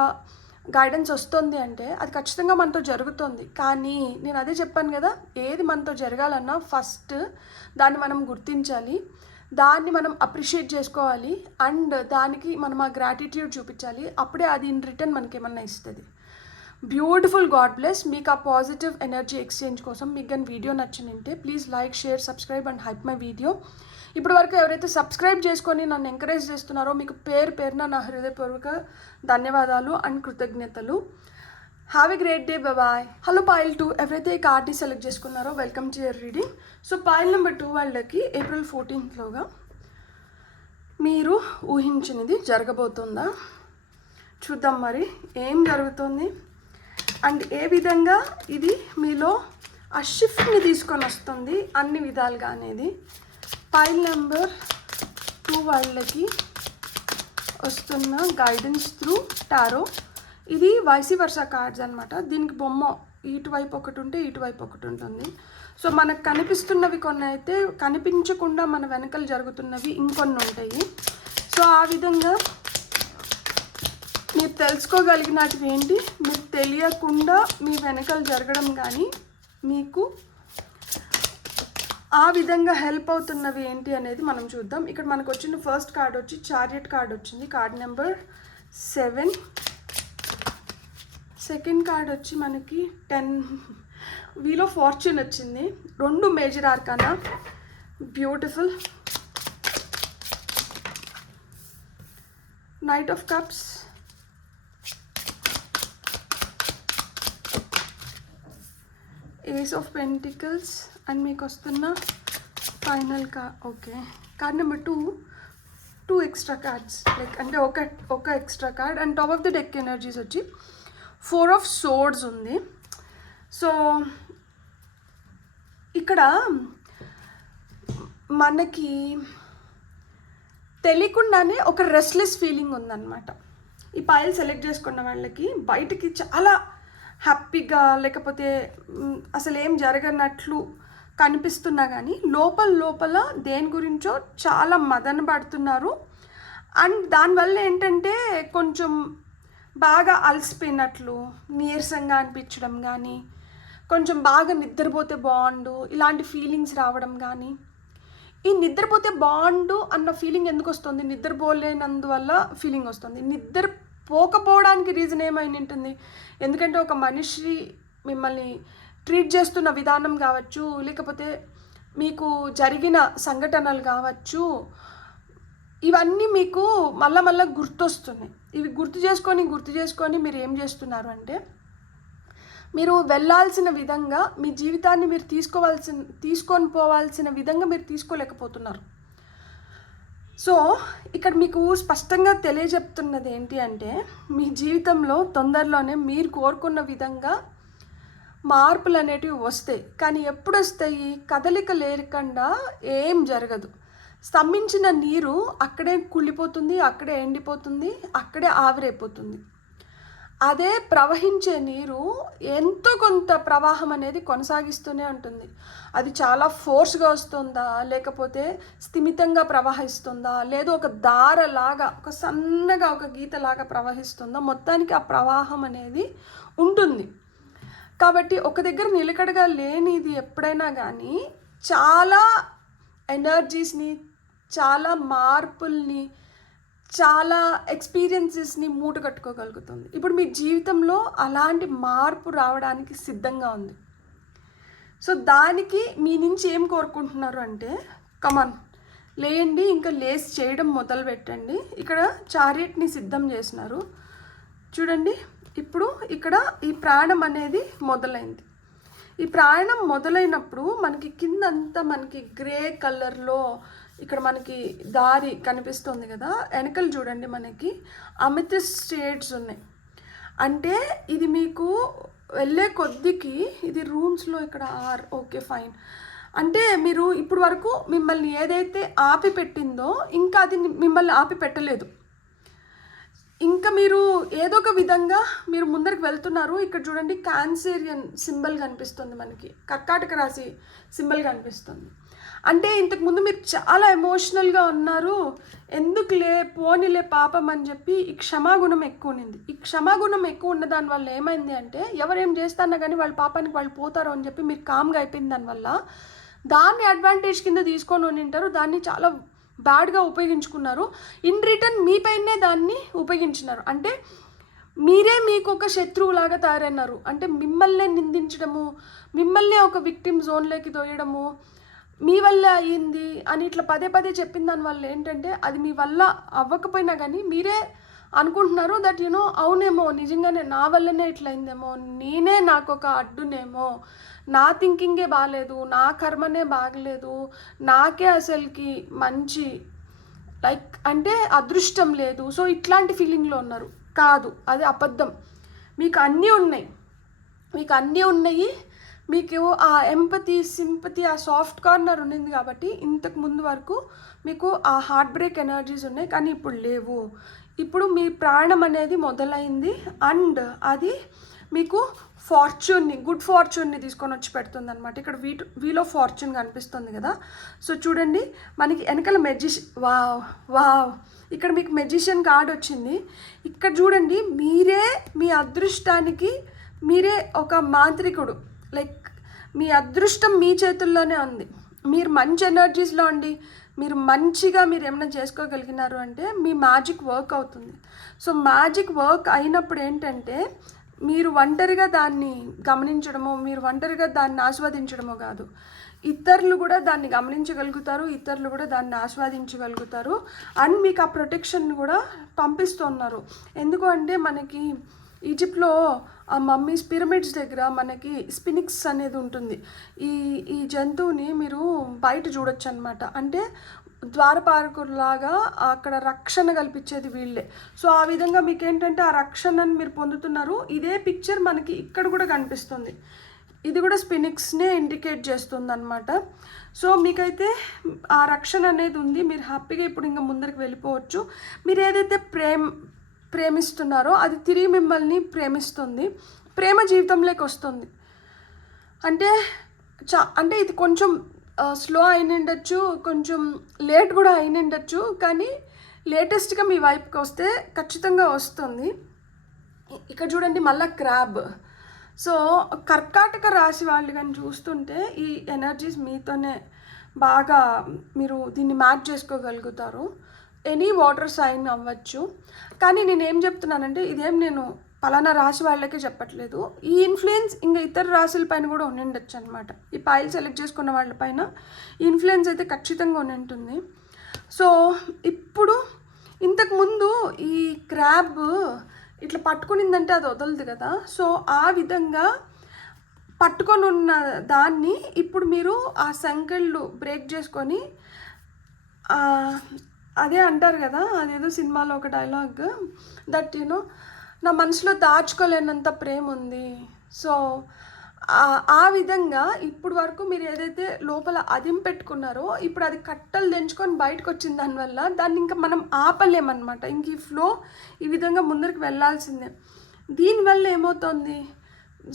గైడెన్స్ వస్తుంది అంటే అది ఖచ్చితంగా మనతో జరుగుతుంది. కానీ నేను అదే చెప్పాను కదా, ఏది మనతో జరగాలన్నా ఫస్ట్ దాన్ని మనం గుర్తించాలి, దాన్ని మనం అప్రిషియేట్ చేసుకోవాలి అండ్ దానికి మనం ఆ గ్రాటిట్యూడ్ చూపించాలి. అప్పుడే అది ఇన్ రిటర్న్ మనకి ఏమన్నా ఇస్తుంది. Beautiful, god bless. మీకు ఆ పాజిటివ్ ఎనర్జీ ఎక్స్చేంజ్ కోసం మీకు కానీ వీడియో నచ్చినంటే please like, share, subscribe and hype my video. ఇప్పటి వరకు ఎవరైతే సబ్స్క్రైబ్ చేసుకొని నన్ను ఎంకరేజ్ చేస్తున్నారో మీకు పేరు పేరున నా హృదయపూర్వక ధన్యవాదాలు అండ్ కృతజ్ఞతలు. Have a great day, bye. Hello pile 2, ఎవరైతే ఈ కార్డ్ని సెలెక్ట్ చేసుకున్నారో welcome to your reading. So pile number 2 వాళ్ళకి April 14th మీరు ఊహించినది జరగబోతుందా చూద్దాం. మరి ఏం జరుగుతుంది అండ్ ఏ విధంగా ఇది మీలో ఆ షిఫ్ట్ని తీసుకొని వస్తుంది అన్ని విధాలుగా అనేది పాయిల్ నెంబర్ 2 వాళ్ళకి వస్తున్న గైడెన్స్ త్రూ టారో. ఇది వైసీ వర్సా కార్డ్స్ అనమాట. దీనికి బొమ్మ ఇటువైపు ఒకటి ఉంటే ఇటువైపు ఒకటి ఉంటుంది. సో మనకు కనిపిస్తున్నవి కొన్ని అయితే కనిపించకుండా మన వెనకలు జరుగుతున్నవి ఇంకొన్ని ఉంటాయి. సో ఆ విధంగా మీరు తెలుసుకోగలిగినవి ఏంటి, మీకు తెలియకుండా మీ వెనకలు జరగడం కానీ మీకు ఆ విధంగా హెల్ప్ అవుతున్నవి ఏంటి అనేది మనం చూద్దాం. ఇక్కడ మనకు వచ్చిన ఫస్ట్ కార్డ్ వచ్చి చారియట్ కార్డ్ వచ్చింది. కార్డ్ నెంబర్ 7, సెకండ్ కార్డ్ వచ్చి మనకి 10 వీల్ ఆఫ్ ఫార్చ్యూన్ వచ్చింది. 2 major arcana, beautiful. Night of cups, ace of pentacles and మీకు వస్తున్న final okay card number 2 extra cards, like అంటే ఒక extra card. And top of the deck energies వచ్చి 4 of swords ఉంది. So ఇక్కడ మనకి తెలియకుండానే ఒక రెస్ట్లెస్ ఫీలింగ్ ఉందన్నమాట. ఈ పైల్ సెలెక్ట్ చేసుకున్న వాళ్ళకి బయటికి చాలా హ్యాపీగా, లేకపోతే అసలు ఏం జరగనట్లు కనిపిస్తున్నా కానీ లోపల దేని గురించో చాలా మదన పడుతున్నారు. అండ్ దానివల్ల ఏంటంటే కొంచెం బాగా అలసిపోయినట్లు, నీరసంగా అనిపించడం కానీ, కొంచెం బాగా నిద్రపోతే బాగుండు ఇలాంటి ఫీలింగ్స్ రావడం కానీ. ఈ నిద్రపోతే బాగుండు అన్న ఫీలింగ్ ఎందుకు వస్తుంది? నిద్రపోలేనందువల్ల ఫీలింగ్ వస్తుంది. నిద్రపోకపోవడానికి రీజన్ ఏమైనా ఉంటుంది? ఎందుకంటే ఒక మనిషి మిమ్మల్ని ట్రీట్ చేస్తున్న విధానం కావచ్చు, లేకపోతే మీకు జరిగిన సంఘటనలు కావచ్చు, ఇవన్నీ మీకు మళ్ళా గుర్తొస్తున్నాయి. ఇవి గుర్తు చేసుకొని మీరు ఏం చేస్తున్నారు అంటే, మీరు వెళ్ళాల్సిన విధంగా మీ జీవితాన్ని మీరు తీసుకొని పోవాల్సిన విధంగా మీరు తీసుకోలేకపోతున్నారు. సో ఇక్కడ మీకు స్పష్టంగా తెలియజెప్తున్నది ఏంటి అంటే, మీ జీవితంలో తొందరలోనే మీరు కోరుకున్న విధంగా మార్పులు అనేటివి వస్తాయి. కానీ ఎప్పుడు వస్తాయి? కదలిక లేకుండా ఏం జరగదు. స్తంభించిన నీరు అక్కడే కుళ్ళిపోతుంది, అక్కడే ఎండిపోతుంది, అక్కడే ఆవిరైపోతుంది. అదే ప్రవహించే నీరు ఎంతో కొంత ప్రవాహం అనేది కొనసాగిస్తూనే ఉంటుంది. అది చాలా ఫోర్స్గా వస్తుందా, లేకపోతే స్థిమితంగా ప్రవహిస్తుందా, లేదు ఒక దారలాగా, ఒక సన్నగా ఒక గీతలాగా ప్రవహిస్తుందా, మొత్తానికి ఆ ప్రవాహం అనేది ఉంటుంది. కాబట్టి ఒక దగ్గర నిలకడగా లేనిది ఎప్పుడైనా కానీ చాలా ఎనర్జీస్ని, చాలా మార్పుల్ని, చాలా ఎక్స్పీరియన్సెస్ని మూట కట్టుకోగలుగుతుంది. ఇప్పుడు మీ జీవితంలో అలాంటి మార్పు రావడానికి సిద్ధంగా ఉంది. సో దానికి మీ నుంచి ఏం కోరుకుంటున్నారు అంటే, కమాన్ లేండి, ఇంకా లేస్ చేయడం మొదలు పెట్టండి. ఇక్కడ చారియట్ని సిద్ధం చేసినారు చూడండి. ఇప్పుడు ఇక్కడ ఈ ప్రాణం అనేది మొదలైంది. ఈ ప్రాణం మొదలైనప్పుడు మనకి కిందంతా మనకి గ్రే కలర్లో ఇక్కడ మనకి దారి కనిపిస్తుంది కదా, వెనకలు చూడండి మనకి అమితిస్ట్ షేడ్స్ ఉన్నాయి. అంటే ఇది మీకు వెళ్ళే కొద్దికి ఇది రూమ్స్లో ఇక్కడ ఓకే ఫైన్. అంటే మీరు ఇప్పుడు వరకు మిమ్మల్ని ఏదైతే ఆపి పెట్టిందో ఇంకా అది మిమ్మల్ని ఆపి పెట్టలేదు. ఇంకా మీరు ఏదో ఒక విధంగా మీరు ముందరికి వెళ్తున్నారు. ఇక్కడ చూడండి క్యాన్సరియన్ సింబల్ కనిపిస్తుంది, మనకి కర్కాటక రాశి సింబల్ కనిపిస్తుంది. అంటే ఇంతకుముందు మీరు చాలా ఎమోషనల్గా ఉన్నారు, ఎందుకులే పోనీలే పాపం అని చెప్పి ఈ క్షమాగుణం ఎక్కువ ఉన్నింది. ఈ క్షమాగుణం ఎక్కువ ఉన్న దానివల్ల ఏమైంది అంటే, ఎవరేం చేస్తానా కానీ వాళ్ళ పాపానికి వాళ్ళు పోతారు అని చెప్పి మీరు కామ్గా అయిపోయింది. దానివల్ల దాన్ని అడ్వాంటేజ్ కింద తీసుకొని ఉంటారు, దాన్ని చాలా బ్యాడ్గా ఉపయోగించుకున్నారు. ఇన్ రిటర్న్ మీ పైనే దాన్ని ఉపయోగించినారు. అంటే మీరే మీకు ఒక శత్రువులాగా తయారైనారు. అంటే మిమ్మల్నే నిందించడము, మిమ్మల్నే ఒక విక్టిమ్ జోన్లోకి తోయడము, మీ వల్ల అయ్యింది అని ఇట్లా పదే చెప్పిన దానివల్ల ఏంటంటే, అది మీ వల్ల అవ్వకపోయినా కానీ మీరే అనుకుంటున్నారు దట్ అవునేమో నిజంగానే నా వల్లనే ఇట్లా అయిందేమో, నేనే నాకు ఒక అడ్డునేమో, నా థింకింగే బాగాలేదు, నా కర్మనే బాగలేదు, నాకే అసలుకి మంచి లైక్ అంటే అదృష్టం లేదు. సో ఇట్లాంటి ఫీలింగ్లో ఉన్నారు. కాదు, అది అబద్ధం. మీకు అన్నీ ఉన్నాయి. మీకు ఆ ఎంపతి, సింపతి, ఆ సాఫ్ట్ కార్నర్ ఉన్నింది కాబట్టి ఇంతకు ముందు వరకు మీకు ఆ హార్ట్ బ్రేక్ ఎనర్జీస్ ఉన్నాయి, కానీ ఇప్పుడు లేవు. ఇప్పుడు మీ ప్రాణం అనేది మొదలైంది. అండ్ అది మీకు గుడ్ ఫార్చ్యూన్ని తీసుకొని వచ్చి పెడుతుంది అనమాట. ఇక్కడ వీల్ ఆఫ్ ఫార్చ్యూన్ కనిపిస్తుంది కదా. సో చూడండి మనకి వెనకాల వావ్ ఇక్కడ మీకు మెజిషియన్ కార్డ్ వచ్చింది. ఇక్కడ చూడండి, మీరే మీ అదృష్టానికి మీరే ఒక మాంత్రికుడు. లైక్ మీ అదృష్టం మీ చేతుల్లోనే ఉంది. మీరు మంచి ఎనర్జీస్లో ఉండి మీరు మంచిగా మీరు ఏమైనా చేసుకోగలిగినారు అంటే మీ మ్యాజిక్ వర్క్ అవుతుంది. సో మ్యాజిక్ వర్క్ అయినప్పుడు ఏంటంటే మీరు ఒంటరిగా దాన్ని గమనించడమో, మీరు ఒంటరిగా దాన్ని ఆస్వాదించడమో కాదు, ఇతరులు కూడా దాన్ని గమనించగలుగుతారు, ఇతరులు కూడా దాన్ని ఆస్వాదించగలుగుతారు. అండ్ మీకు ఆ ప్రొటెక్షన్ కూడా పంపిస్తున్నారు. ఎందుకు అంటే మనకి ఈజిప్ట్లో ఆ మమ్మీస్ పిరమిడ్స్ దగ్గర మనకి స్పినిక్స్ అనేది ఉంటుంది. ఈ ఈ జంతువుని మీరు బయట చూడొచ్చు అనమాట. అంటే ద్వారపాలకులాగా అక్కడ రక్షణ కల్పించేది వీళ్ళే. సో ఆ విధంగా మీకు ఏంటంటే ఆ రక్షణని మీరు పొందుతున్నారు. ఇదే పిక్చర్ మనకి ఇక్కడ కూడా కనిపిస్తుంది. ఇది కూడా స్పినిక్స్నే ఇండికేట్ చేస్తుంది అనమాట. సో మీకైతే ఆ రక్షణ అనేది ఉంది. మీరు హ్యాపీగా ఇప్పుడు ఇంకా ముందరికి వెళ్ళిపోవచ్చు. మీరు ఏదైతే ప్రేమిస్తున్నారో అది తిరిగి మిమ్మల్ని ప్రేమిస్తుంది. ప్రేమ జీవితంలోకి వస్తుంది. అంటే అంటే ఇది కొంచెం స్లో అయినండొచ్చు, కొంచెం లేట్ కూడా అయినండొచ్చు, కానీ లేటెస్ట్గా మీ వైపుకి వస్తే ఖచ్చితంగా వస్తుంది. ఇక్కడ చూడండి మళ్ళీ క్రాబ్. సో కర్కాటక రాశి వాళ్ళు కానీ చూస్తుంటే ఈ ఎనర్జీస్ మీతోనే బాగా మీరు దీన్ని మ్యాచ్ చేసుకోగలుగుతారు. ఎనీ వాటర్ సైన్ అవ్వచ్చు. కానీ నేనేం చెప్తున్నానంటే ఇదేం నేను పలానా రాశి వాళ్ళకే చెప్పట్లేదు. ఈ ఇన్ఫ్లుయెన్స్ ఇంకా ఇతర రాశుల పైన కూడా ఉండిండొచ్చు అనమాట. ఈ పైల్ సెలెక్ట్ చేసుకున్న వాళ్ళపైన ఇన్ఫ్లుయెన్స్ అయితే ఖచ్చితంగా ఉంటుంది. సో ఇప్పుడు ఇంతకుముందు ఈ క్రాబ్ ఇట్లా పట్టుకునిందంటే అది వదలదు కదా. సో ఆ విధంగా పట్టుకొని ఉన్న దాన్ని ఇప్పుడు మీరు ఆ సంకెళ్ళు బ్రేక్ చేసుకొని, అదే అంటారు కదా, అదేదో సినిమాలో ఒక డైలాగ్, దట్ యూనో నా మనసులో దాచుకోలేనంత ప్రేమ ఉంది. సో ఆ విధంగా ఇప్పుడు వరకు మీరు ఏదైతే లోపల అదిం పెట్టుకున్నారో ఇప్పుడు అది కట్టలు తెంచుకొని బయటకు వచ్చిన దానివల్ల దాన్ని ఇంకా మనం ఆపలేమన్నమాట. ఇంక ఈ ఫ్లో ఈ విధంగా ముందరికి వెళ్ళాల్సిందే. దీనివల్ల ఏమవుతుంది,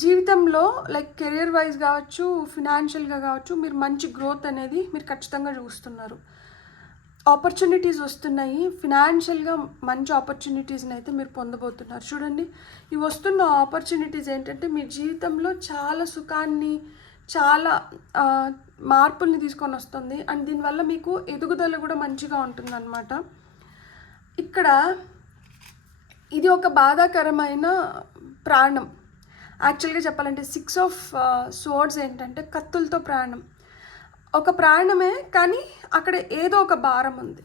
జీవితంలో లైక్ కెరియర్ వైజ్ కావచ్చు, ఫినాన్షియల్గా కావచ్చు, మీరు మంచి గ్రోత్ అనేది మీరు ఖచ్చితంగా చూస్తున్నారు. ఆపర్చునిటీస్ వస్తున్నాయి. ఫినాన్షియల్గా మంచి ఆపర్చునిటీస్ని అయితే మీరు పొందబోతున్నారు. చూడండి, ఈ వస్తున్న ఆపర్చునిటీస్ ఏంటంటే మీ జీవితంలో చాలా సుఖాన్ని, చాలా మార్పుల్ని తీసుకొని వస్తుంది. అండ్ దీనివల్ల మీకు ఎదుగుదల కూడా మంచిగా ఉంటుందన్నమాట. ఇక్కడ ఇది ఒక బాధాకరమైన ప్రాణం. యాక్చువల్గా చెప్పాలంటే 6 ఆఫ్ సోర్డ్స్ ఏంటంటే కత్తులతో ప్రాణం. ఒక ప్రాణమే, కానీ అక్కడ ఏదో ఒక భారం ఉంది.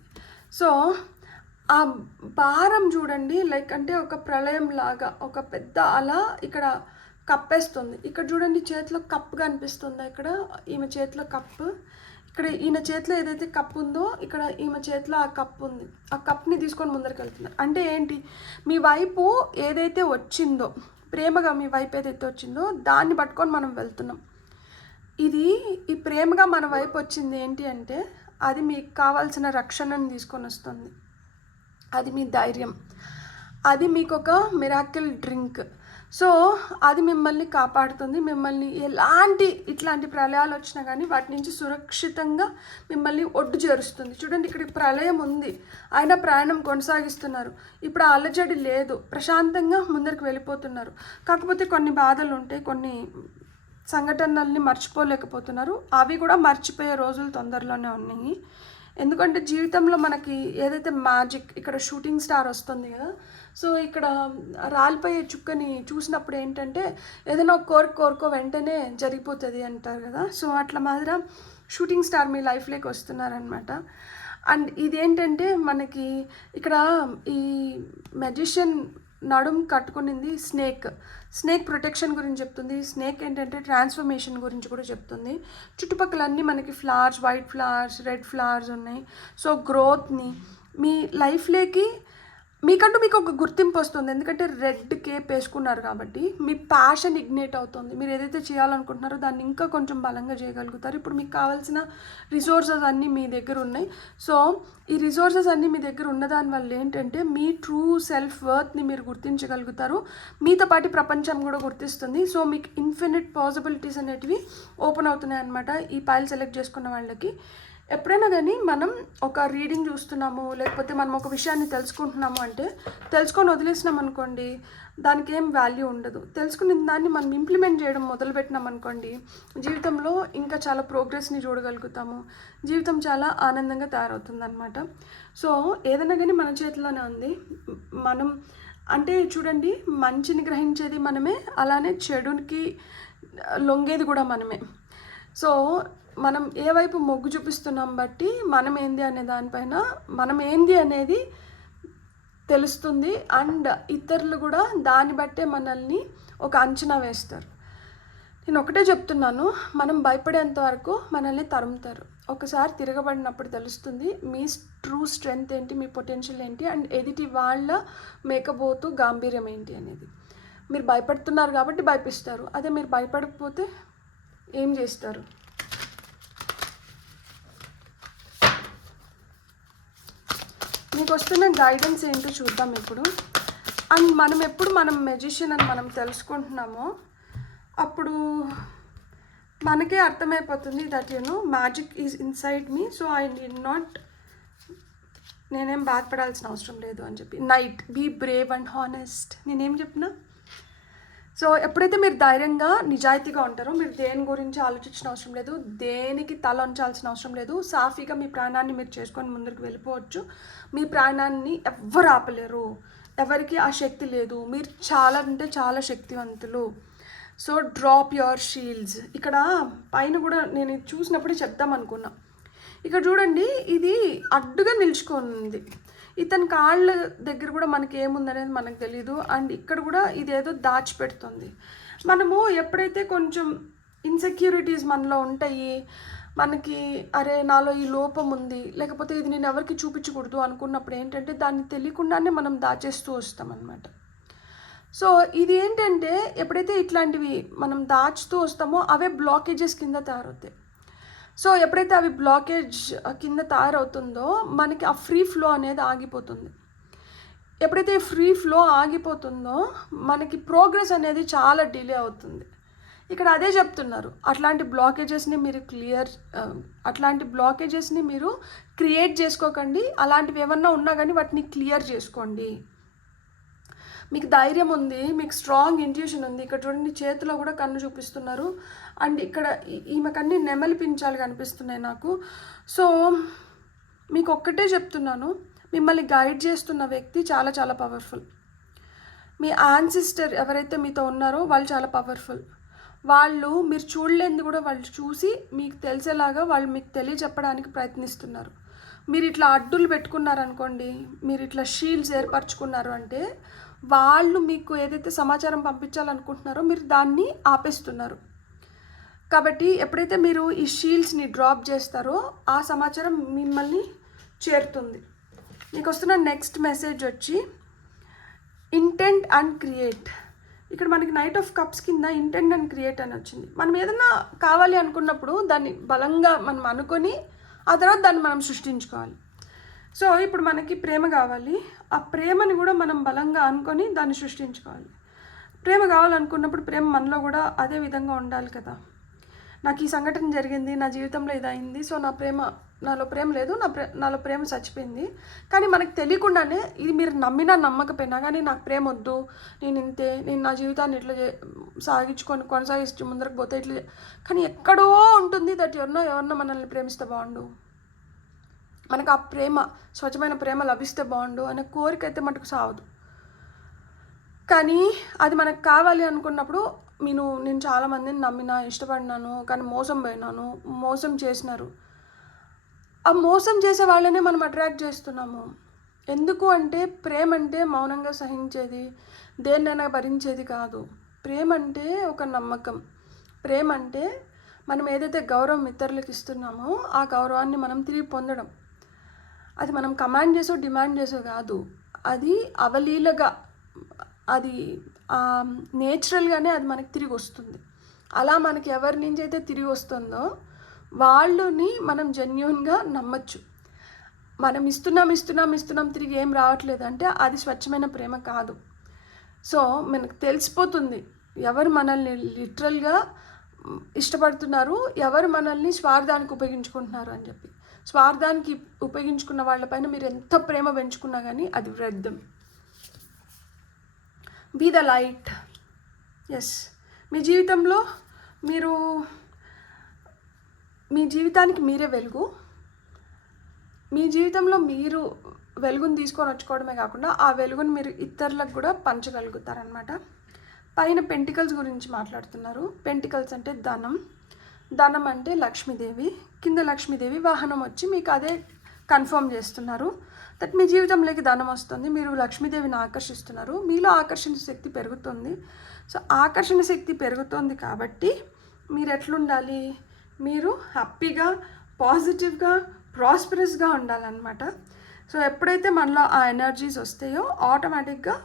సో ఆ భారం చూడండి, లైక్ అంటే ఒక ప్రళయం లాగా ఒక పెద్ద అలా ఇక్కడ కప్పేస్తుంది. ఇక్కడ చూడండి చేతిలో కప్పు కనిపిస్తుంది. ఇక్కడ ఈమె చేతిలో కప్పు, ఇక్కడ ఈయన చేతిలో ఏదైతే కప్పు ఉందో ఇక్కడ ఈమె చేతిలో ఆ కప్పు ఉంది. ఆ కప్ని తీసుకొని ముందరికి వెళ్తున్నారు. అంటే ఏంటి, మీ వైపు ఏదైతే వచ్చిందో, ప్రేమగా మీ వైపు ఏదైతే వచ్చిందో దాన్ని పట్టుకొని మనం వెళ్తున్నాం. ఈ ప్రేమగా మన వైపు వచ్చింది ఏంటి అంటే అది మీకు కావాల్సిన రక్షణను తీసుకొని వస్తుంది. అది మీ ధైర్యం, అది మీకు ఒక మిరాకిల్ డ్రింక్. సో అది మిమ్మల్ని కాపాడుతుంది. మిమ్మల్ని ఇట్లాంటి ప్రళయాలు వచ్చినా కానీ వాటి నుంచి సురక్షితంగా మిమ్మల్ని ఒడ్డు చేరుస్తుంది. చూడండి, ఇక్కడ ప్రళయం ఉంది, ఆయన ప్రయాణం కొనసాగిస్తున్నారు. ఇప్పుడు ఆ అలజడి లేదు, ప్రశాంతంగా ముందరికి వెళ్ళిపోతున్నారు. కాకపోతే కొన్ని బాధలు ఉంటాయి, కొన్ని సంఘటనల్ని మర్చిపోలేకపోతున్నారు. అవి కూడా మర్చిపోయే రోజులు తొందరలోనే ఉన్నాయి. ఎందుకంటే జీవితంలో మనకి ఏదైతే మ్యాజిక్, ఇక్కడ షూటింగ్ స్టార్ వస్తుంది కదా. సో ఇక్కడ రాలిపోయే చుక్కని చూసినప్పుడు ఏంటంటే ఏదైనా కోరుకో వెంటనే జరిగిపోతుంది అంటారు కదా. సో అట్లా మాదిరి షూటింగ్ స్టార్ మీ లైఫ్లోకి వస్తున్నారనమాట. అండ్ ఇదేంటంటే మనకి ఇక్కడ ఈ మెజిషియన్ నడుం కట్టుకునింది స్నేక్ ప్రొటెక్షన్ గురించి చెప్తుంది. స్నేక్ ఏంటంటే ట్రాన్స్ఫర్మేషన్ గురించి కూడా చెప్తుంది. చుట్టుపక్కలన్నీ మనకి flowers, white flowers, red flowers ఉన్నాయి. సో గ్రోత్ని మీ లైఫ్లోకి మీకంటూ మీకు ఒక గుర్తింపు వస్తుంది. ఎందుకంటే రెడ్ కేప్ వేసుకున్నారు కాబట్టి మీ ప్యాషన్ ఇగ్నేట్ అవుతుంది. మీరు ఏదైతే చేయాలనుకుంటున్నారో దాన్ని ఇంకా కొంచెం బలంగా చేయగలుగుతారు. ఇప్పుడు మీకు కావాల్సిన రిసోర్సెస్ అన్నీ మీ దగ్గర ఉన్నాయి. సో ఈ రిసోర్సెస్ అన్నీ మీ దగ్గర ఉన్నదాని వల్ల ఏంటంటే మీ ట్రూ సెల్ఫ్ వర్త్ని మీరు గుర్తించగలుగుతారు. మీతో పాటు ప్రపంచం కూడా గుర్తిస్తుంది. సో మీకు ఇన్ఫినిట్ పాసిబిలిటీస్ అనేటివి ఓపెన్ అవుతున్నాయి అన్నమాట ఈ పైల్ సెలెక్ట్ చేసుకున్న వాళ్ళకి. ఎప్పుడైనా కానీ మనం ఒక రీడింగ్ చూస్తున్నాము, లేకపోతే మనం ఒక విషయాన్ని తెలుసుకుంటున్నాము అంటే తెలుసుకొని వదిలేసినాం అనుకోండి, దానికి ఏం వాల్యూ ఉండదు. తెలుసుకున్న దాన్ని మనం ఇంప్లిమెంట్ చేయడం మొదలుపెట్టినాం అనుకోండి, జీవితంలో ఇంకా చాలా ప్రోగ్రెస్ని చూడగలుగుతాము. జీవితం చాలా ఆనందంగా తయారవుతుంది అనమాట. సో ఏదైనా కానీ మన చేతిలోనే ఉంది. మనం అంటే చూడండి, మంచిని గ్రహించేది మనమే, అలానే చెడునికి లొంగేది కూడా మనమే. సో మనం ఏ వైపు మొగ్గు చూపిస్తున్నాం బట్టి మనం ఏంది అనే దానిపైన మనం ఏంది అనేది తెలుస్తుంది. అండ్ ఇతరులు కూడా దాన్ని బట్టే మనల్ని ఒక అంచనా వేస్తారు. నేను ఒకటే చెప్తున్నాను, మనం భయపడేంత వరకు మనల్ని తరుముతారు. ఒకసారి తిరగబడినప్పుడు తెలుస్తుంది మీ ట్రూ స్ట్రెంగ్త్ ఏంటి, మీ పొటెన్షియల్ ఏంటి, అండ్ ఎదుటి వాళ్ళ మేకపోతు గాంభీర్యం ఏంటి అనేది. మీరు భయపడుతున్నారు కాబట్టి భయపిస్తారు. అదే మీరు భయపడకపోతే ఏం చేస్తారు? మీకు వస్తున్న గైడెన్స్ ఏంటో చూద్దాం ఇప్పుడు. అండ్ మనం మెజిషియన్ అని మనం తెలుసుకుంటున్నామో అప్పుడు మనకే అర్థమైపోతుంది that magic is inside me. So I need not, నేనేం బాధపడాల్సిన అవసరం లేదు అని చెప్పి. Knight, be brave and honest. నేనేం చెప్పినా? సో ఎప్పుడైతే మీరు ధైర్యంగా నిజాయితీగా ఉంటారో మీరు దేని గురించి ఆలోచించిన అవసరం లేదు, దేనికి తల ఉంచాల్సిన అవసరం లేదు. సాఫీగా మీ ప్రాణాన్ని మీరు చేసుకొని ముందుకు వెళ్ళిపోవచ్చు. మీ ప్రాణాన్ని ఎవ్వరు ఆపలేరు, ఎవరికి ఆ శక్తి లేదు. మీరు చాలా అంటే చాలా శక్తివంతులు. So drop your shields. ఇక్కడ పైన కూడా నేను చూసినప్పుడే చెప్దాం అనుకున్నా. ఇక్కడ చూడండి, ఇది అడ్డుగా నిలుచుకుంది. ఇతని కాళ్ళ దగ్గర కూడా మనకి ఏముందనేది మనకు తెలీదు. అండ్ ఇక్కడ కూడా ఇదేదో దాచిపెడుతుంది. మనము ఎప్పుడైతే కొంచెం ఇన్సెక్యూరిటీస్ మనలో ఉంటాయి, మనకి అరే నాలో ఈ లోపం ఉంది, లేకపోతే ఇది నేను ఎవరికి చూపించకూడదు అనుకున్నప్పుడు ఏంటంటే దాన్ని తెలియకుండానే మనం దాచేస్తూ వస్తాం అన్నమాట. సో ఇది ఏంటంటే ఎప్పుడైతే ఇట్లాంటివి మనం దాచుతూ వస్తామో అవే బ్లాకేజెస్ కింద తయారవుతాయి. సో ఎప్పుడైతే అవి బ్లాకేజ్ కింద తయారవుతుందో మనకి ఆ ఫ్రీ ఫ్లో అనేది ఆగిపోతుంది. ఎప్పుడైతే ఫ్రీ ఫ్లో ఆగిపోతుందో మనకి ప్రోగ్రెస్ అనేది చాలా డిలే అవుతుంది. ఇక్కడ అదే చెప్తున్నారు, అట్లాంటి బ్లాకేజెస్ని మీరు క్రియేట్ చేసుకోకండి. అలాంటివి ఏమన్నా ఉన్నా కానీ వాటిని క్లియర్ చేసుకోండి. మీకు ధైర్యం ఉంది, మీకు స్ట్రాంగ్ ఇంట్యూషన్ ఉంది. ఇక్కడ చూడండి, చేతిలో కూడా కన్ను చూపిస్తున్నారు. అండ్ ఇక్కడ ఈమెకన్నీ నెమలి పించాలు కనిపిస్తున్నాయి నాకు. సో మీకు ఒక్కటే చెప్తున్నాను, మిమ్మల్ని గైడ్ చేస్తున్న వ్యక్తి చాలా చాలా పవర్ఫుల్. మీ యాన్సిస్టర్ ఎవరైతే మీతో ఉన్నారో వాళ్ళు చాలా పవర్ఫుల్. వాళ్ళు మీరు చూడలేనిది కూడా వాళ్ళు చూసి మీకు తెలిసేలాగా వాళ్ళు మీకు తెలియజెప్పడానికి ప్రయత్నిస్తున్నారు. మీరు ఇట్లా అడ్డులు పెట్టుకున్నారనుకోండి, మీరు ఇట్లా షీల్డ్స్ ఏర్పరచుకున్నారు అంటే వాళ్ళు మీకు ఏదైతే సమాచారం పంపించాలనుకుంటున్నారో మీరు దాన్ని ఆపేస్తున్నారు. కాబట్టి ఎప్పుడైతే మీరు ఈ షీల్డ్స్ని డ్రాప్ చేస్తారో ఆ సమాచారం మిమ్మల్ని చేరుతుంది. మీకు వస్తున్న నెక్స్ట్ మెసేజ్ వచ్చి ఇంటెంట్ అండ్ క్రియేట్. ఇక్కడ మనకి నైట్ ఆఫ్ కప్స్ కింద ఇంటెంట్ అండ్ క్రియేట్ అని వచ్చింది. మనం ఏదైనా కావాలి అనుకున్నప్పుడు దాన్ని బలంగా మనం అనుకొని ఆ తర్వాత దాన్ని మనం సృష్టించుకోవాలి. సో ఇప్పుడు మనకి ప్రేమ కావాలి, ఆ ప్రేమని కూడా మనం బలంగా అనుకొని దాన్ని సృష్టించుకోవాలి. ప్రేమ కావాలనుకున్నప్పుడు ప్రేమ మనలో కూడా అదే విధంగా ఉండాలి కదా. నాకు ఈ సంఘటన జరిగింది, నా జీవితంలో ఇది అయింది, సో నాలో ప్రేమ లేదు, నాలో ప్రేమ చచ్చిపోయింది. కానీ మనకు తెలియకుండానే ఇది మీరు నమ్మినా నమ్మకపోయినా కానీ నాకు ప్రేమ వద్దు, నేను నా జీవితాన్ని ఇట్లా కొనసాగించి ముందరకు పోతే ఇట్లా. కానీ ఎక్కడో ఉంటుంది దట్ ఎవరినో మనల్ని ప్రేమిస్తే బాగుండు, మనకు ఆ ప్రేమ స్వచ్ఛమైన ప్రేమ లభిస్తే బాగుండు అనే కోరిక అయితే మటుకు సావదు. కానీ అది మనకు కావాలి అనుకున్నప్పుడు నేను చాలామందిని నమ్మినా, ఇష్టపడినాను, కానీ మోసం చేసినారు. ఆ మోసం చేసే వాళ్ళనే మనం అట్రాక్ట్ చేస్తున్నాము. ఎందుకు అంటే ప్రేమ అంటే మౌనంగా సహించేది, దేన్నైనా భరించేది కాదు. ప్రేమ అంటే ఒక నమ్మకం. ప్రేమ అంటే మనం ఏదైతే గౌరవం ఇతరులకు ఇస్తున్నామో ఆ గౌరవాన్ని మనం తిరిగి పొందడం. అది మనం కమాండ్ చేసో డిమాండ్ చేసో కాదు, అది అవలీలగా, అది నేచురల్గానే అది మనకి తిరిగి వస్తుంది. అలా మనకి ఎవరి నుంచి అయితే తిరిగి వస్తుందో వాళ్ళని మనం జెన్యూన్గా నమ్మచ్చు. మనం ఇస్తున్నాం తిరిగి ఏం రావట్లేదు అంటే అది స్వచ్ఛమైన ప్రేమ కాదు. సో మనకు తెలిసిపోతుంది ఎవరు మనల్ని లిటరల్గా ఇష్టపడుతున్నారు, ఎవరు మనల్ని స్వార్థానికి ఉపయోగించుకుంటున్నారు అని చెప్పి. స్వార్థానికి ఉపయోగించుకున్న వాళ్ళపైన మీరు ఎంత ప్రేమ పెంచుకున్నా కానీ అది వ్యర్థం. Be the light. ఎస్, మీ జీవితంలో మీ జీవితానికి మీరే వెలుగు. మీ జీవితంలో మీరు వెలుగుని తీసుకొని వచ్చుకోవడమే కాకుండా ఆ వెలుగుని మీరు ఇతరులకు కూడా పంచగలుగుతారనమాట. పైన పెంటికల్స్ గురించి మాట్లాడుతున్నారు. పెంటికల్స్ అంటే ధనం, ధనం అంటే లక్ష్మీదేవి, కింద లక్ష్మీదేవి వాహనం వచ్చి మీకు అదే కన్ఫర్మ్ చేస్తున్నారు దట్ మీ జీవితంలోకి ధనం వస్తుంది, మీరు లక్ష్మీదేవిని ఆకర్షిస్తున్నారు, మీలో ఆకర్షణ శక్తి పెరుగుతుంది. సో ఆకర్షణ శక్తి పెరుగుతుంది కాబట్టి మీరు ఎట్లుండాలి, మీరు హ్యాపీగా పాజిటివ్గా ప్రాస్పరస్గా ఉండాలన్నమాట. సో ఎప్పుడైతే మనలో ఆ ఎనర్జీస్ వస్తాయో ఆటోమేటిక్గా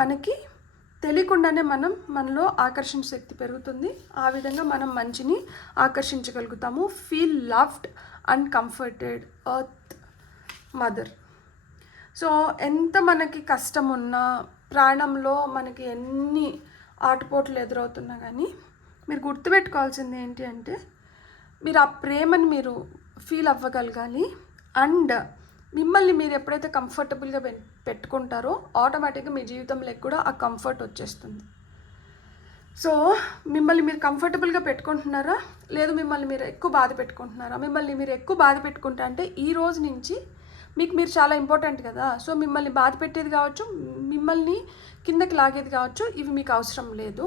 మనకి తెలియకుండానే మనలో ఆకర్షణ శక్తి పెరుగుతుంది. ఆ విధంగా మనం మంచిని ఆకర్షించగలుగుతాము. Feel loved and comforted earth mother. So ఎంత మనకి కష్టం ఉన్నా, ప్రాణంలో మనకి ఎన్ని ఆటుపోట్లు ఎదురవుతున్నా కానీ మీరు గుర్తుపెట్టుకోవాల్సింది ఏంటి అంటే మీరు ఆ ప్రేమని మీరు ఫీల్ అవ్వగలగాలి. అండ్ మిమ్మల్ని మీరు ఎప్పుడైతే కంఫర్టబుల్గా పెట్టుకుంటారో ఆటోమేటిక్గా మీ జీవితంలోకి కూడా ఆ కంఫర్ట్ వచ్చేస్తుంది. సో మిమ్మల్ని మీరు కంఫర్టబుల్గా పెట్టుకుంటున్నారా, లేదు మిమ్మల్ని మీరు ఎక్కువ బాధ పెట్టుకుంటున్నారా? మిమ్మల్ని మీరు ఎక్కువ బాధ పెట్టుకుంటా అంటే ఈ రోజు నుంచి మీకు మీరు చాలా ఇంపార్టెంట్ కదా. సో మిమ్మల్ని బాధ పెట్టేది కావచ్చు, మిమ్మల్ని కిందకి లాగేది కావచ్చు, ఇవి మీకు అవసరం లేదు.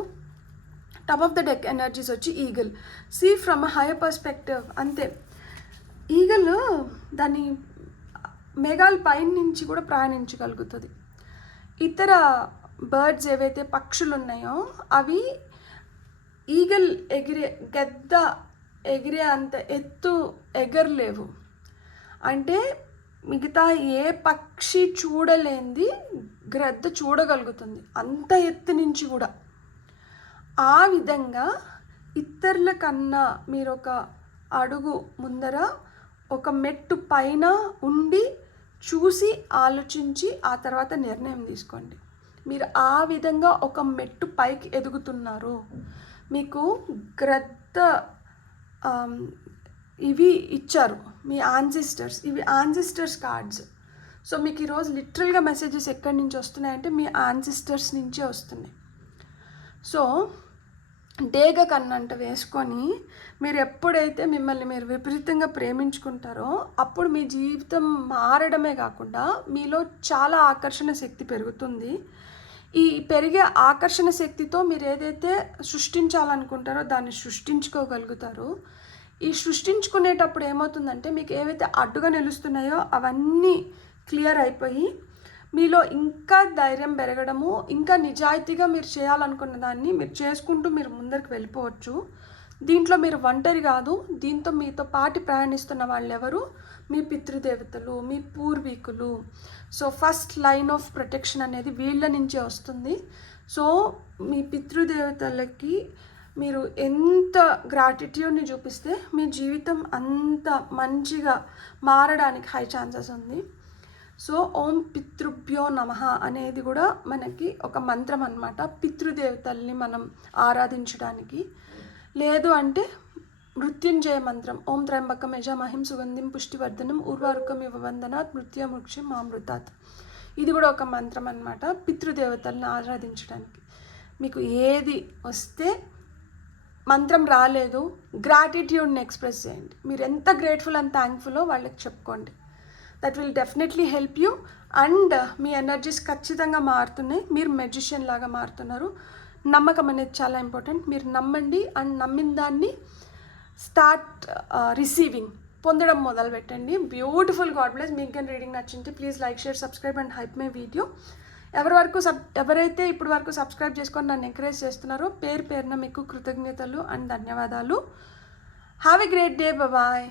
Top of the deck energies వచ్చి eagle, see from a higher perspective. అంతే, ఈగల్ దాని మేఘాల పైన నుంచి కూడా ప్రయాణించగలుగుతుంది. ఇతర బర్డ్స్ ఏవైతే పక్షులు ఉన్నాయో అవి ఈగల్ గెద్ద ఎగిరే అంత ఎత్తు ఎగరలేవు. అంటే మిగతా ఏ పక్షి చూడలేంది గ్రద్ద చూడగలుగుతుంది అంత ఎత్తు నుంచి కూడా. ఆ విధంగా ఇతరుల కన్నా మీరు ఒక అడుగు ముందర, ఒక మెట్టు పైన ఉండి చూసి ఆలోచించి ఆ తర్వాత నిర్ణయం తీసుకోండి. మీరు ఆ విధంగా ఒక మెట్టు పైకి ఎదుగుతున్నారు. మీకు గ్రద్ద ఇవి ఇచ్చారు మీ యాన్సిస్టర్స్, ఇవి యాన్సిస్టర్స్ కార్డ్స్. సో మీకు ఈరోజు లిటరల్గా మెసేజెస్ ఎక్కడి నుంచి వస్తున్నాయంటే మీ యాన్సిస్టర్స్ నుంచే వస్తున్నాయి. సో డేగ కన్నంట వేసుకొని మీరు ఎప్పుడైతే మిమ్మల్ని మీరు విపరీతంగా ప్రేమించుకుంటారో అప్పుడు మీ జీవితం మారడమే కాకుండా మీలో చాలా ఆకర్షణ శక్తి పెరుగుతుంది. ఈ పెరిగే ఆకర్షణ శక్తితో మీరు ఏదైతే సృష్టించాలనుకుంటారో దాన్ని సృష్టించుకోగలుగుతారు. ఈ సృష్టించుకునేటప్పుడు ఏమవుతుందంటే మీకు ఏవైతే అడ్డుగా నిలుస్తున్నాయో అవన్నీ క్లియర్ అయిపోయి మీలో ఇంకా ధైర్యం పెరగడము, ఇంకా నిజాయితీగా మీరు చేయాలనుకున్న దాన్ని మీరు చేసుకుంటూ మీరు ముందరికి వెళ్ళిపోవచ్చు. దీంట్లో మీరు ఒంటరి కాదు, దీంతో మీతో పాటు ప్రయాణిస్తున్న వాళ్ళు ఎవరు, మీ పితృదేవతలు, మీ పూర్వీకులు. So first line of protection అనేది వీళ్ళ నుంచే వస్తుంది. సో మీ పితృదేవతలకి మీరు ఎంత గ్రాటిట్యూడ్ని చూపిస్తే మీ జీవితం అంత మంచిగా మారడానికి హై ఛాన్సెస్ ఉంది. సో ఓం పితృభ్యో నమః అనేది కూడా మనకి ఒక మంత్రం అన్నమాట, పితృదేవతల్ని మనం ఆరాధించడానికి. లేదు అంటే మృత్యుంజయ మంత్రం, ఓం త్రయంబకం యజామహిం సుగంధిం పుష్టివర్ధనం ఉర్వారుకం ఇవ వందనాత్ మృత్యుమృక్షం మామృతాత్. ఇది కూడా ఒక మంత్రం అన్నమాట పితృదేవతల్ని ఆరాధించడానికి. మీకు ఏది వస్తే మంత్రం రాలేదు, గ్రాటిట్యూడ్ని ఎక్స్ప్రెస్ చేయండి. మీరు ఎంత గ్రేట్ఫుల్ అండ్ థ్యాంక్ఫుల్లో వాళ్ళకి చెప్పుకోండి. That will definitely help you. And me energies ఖచ్చితంగా మారుతున్నాయి, మీరు మెజిషియన్ లాగా మారుతున్నారు. నమ్మకం అనేది చాలా ఇంపార్టెంట్. మీరు నమ్మండి అండ్ నమ్మిన దాన్ని స్టార్ట్ రిసీవింగ్, పొందడం మొదలు పెట్టండి. బ్యూటిఫుల్. God bless. మీకు కానీ రీడింగ్ నచ్చింది please like, share, subscribe and hype my video. ఎవరైతే ఇప్పుడు వరకు సబ్స్క్రైబ్ చేసుకొని నన్ను ఎంకరేజ్ చేస్తున్నారో పేరున మీకు కృతజ్ఞతలు అండ్ ధన్యవాదాలు. Have a great day. Bye.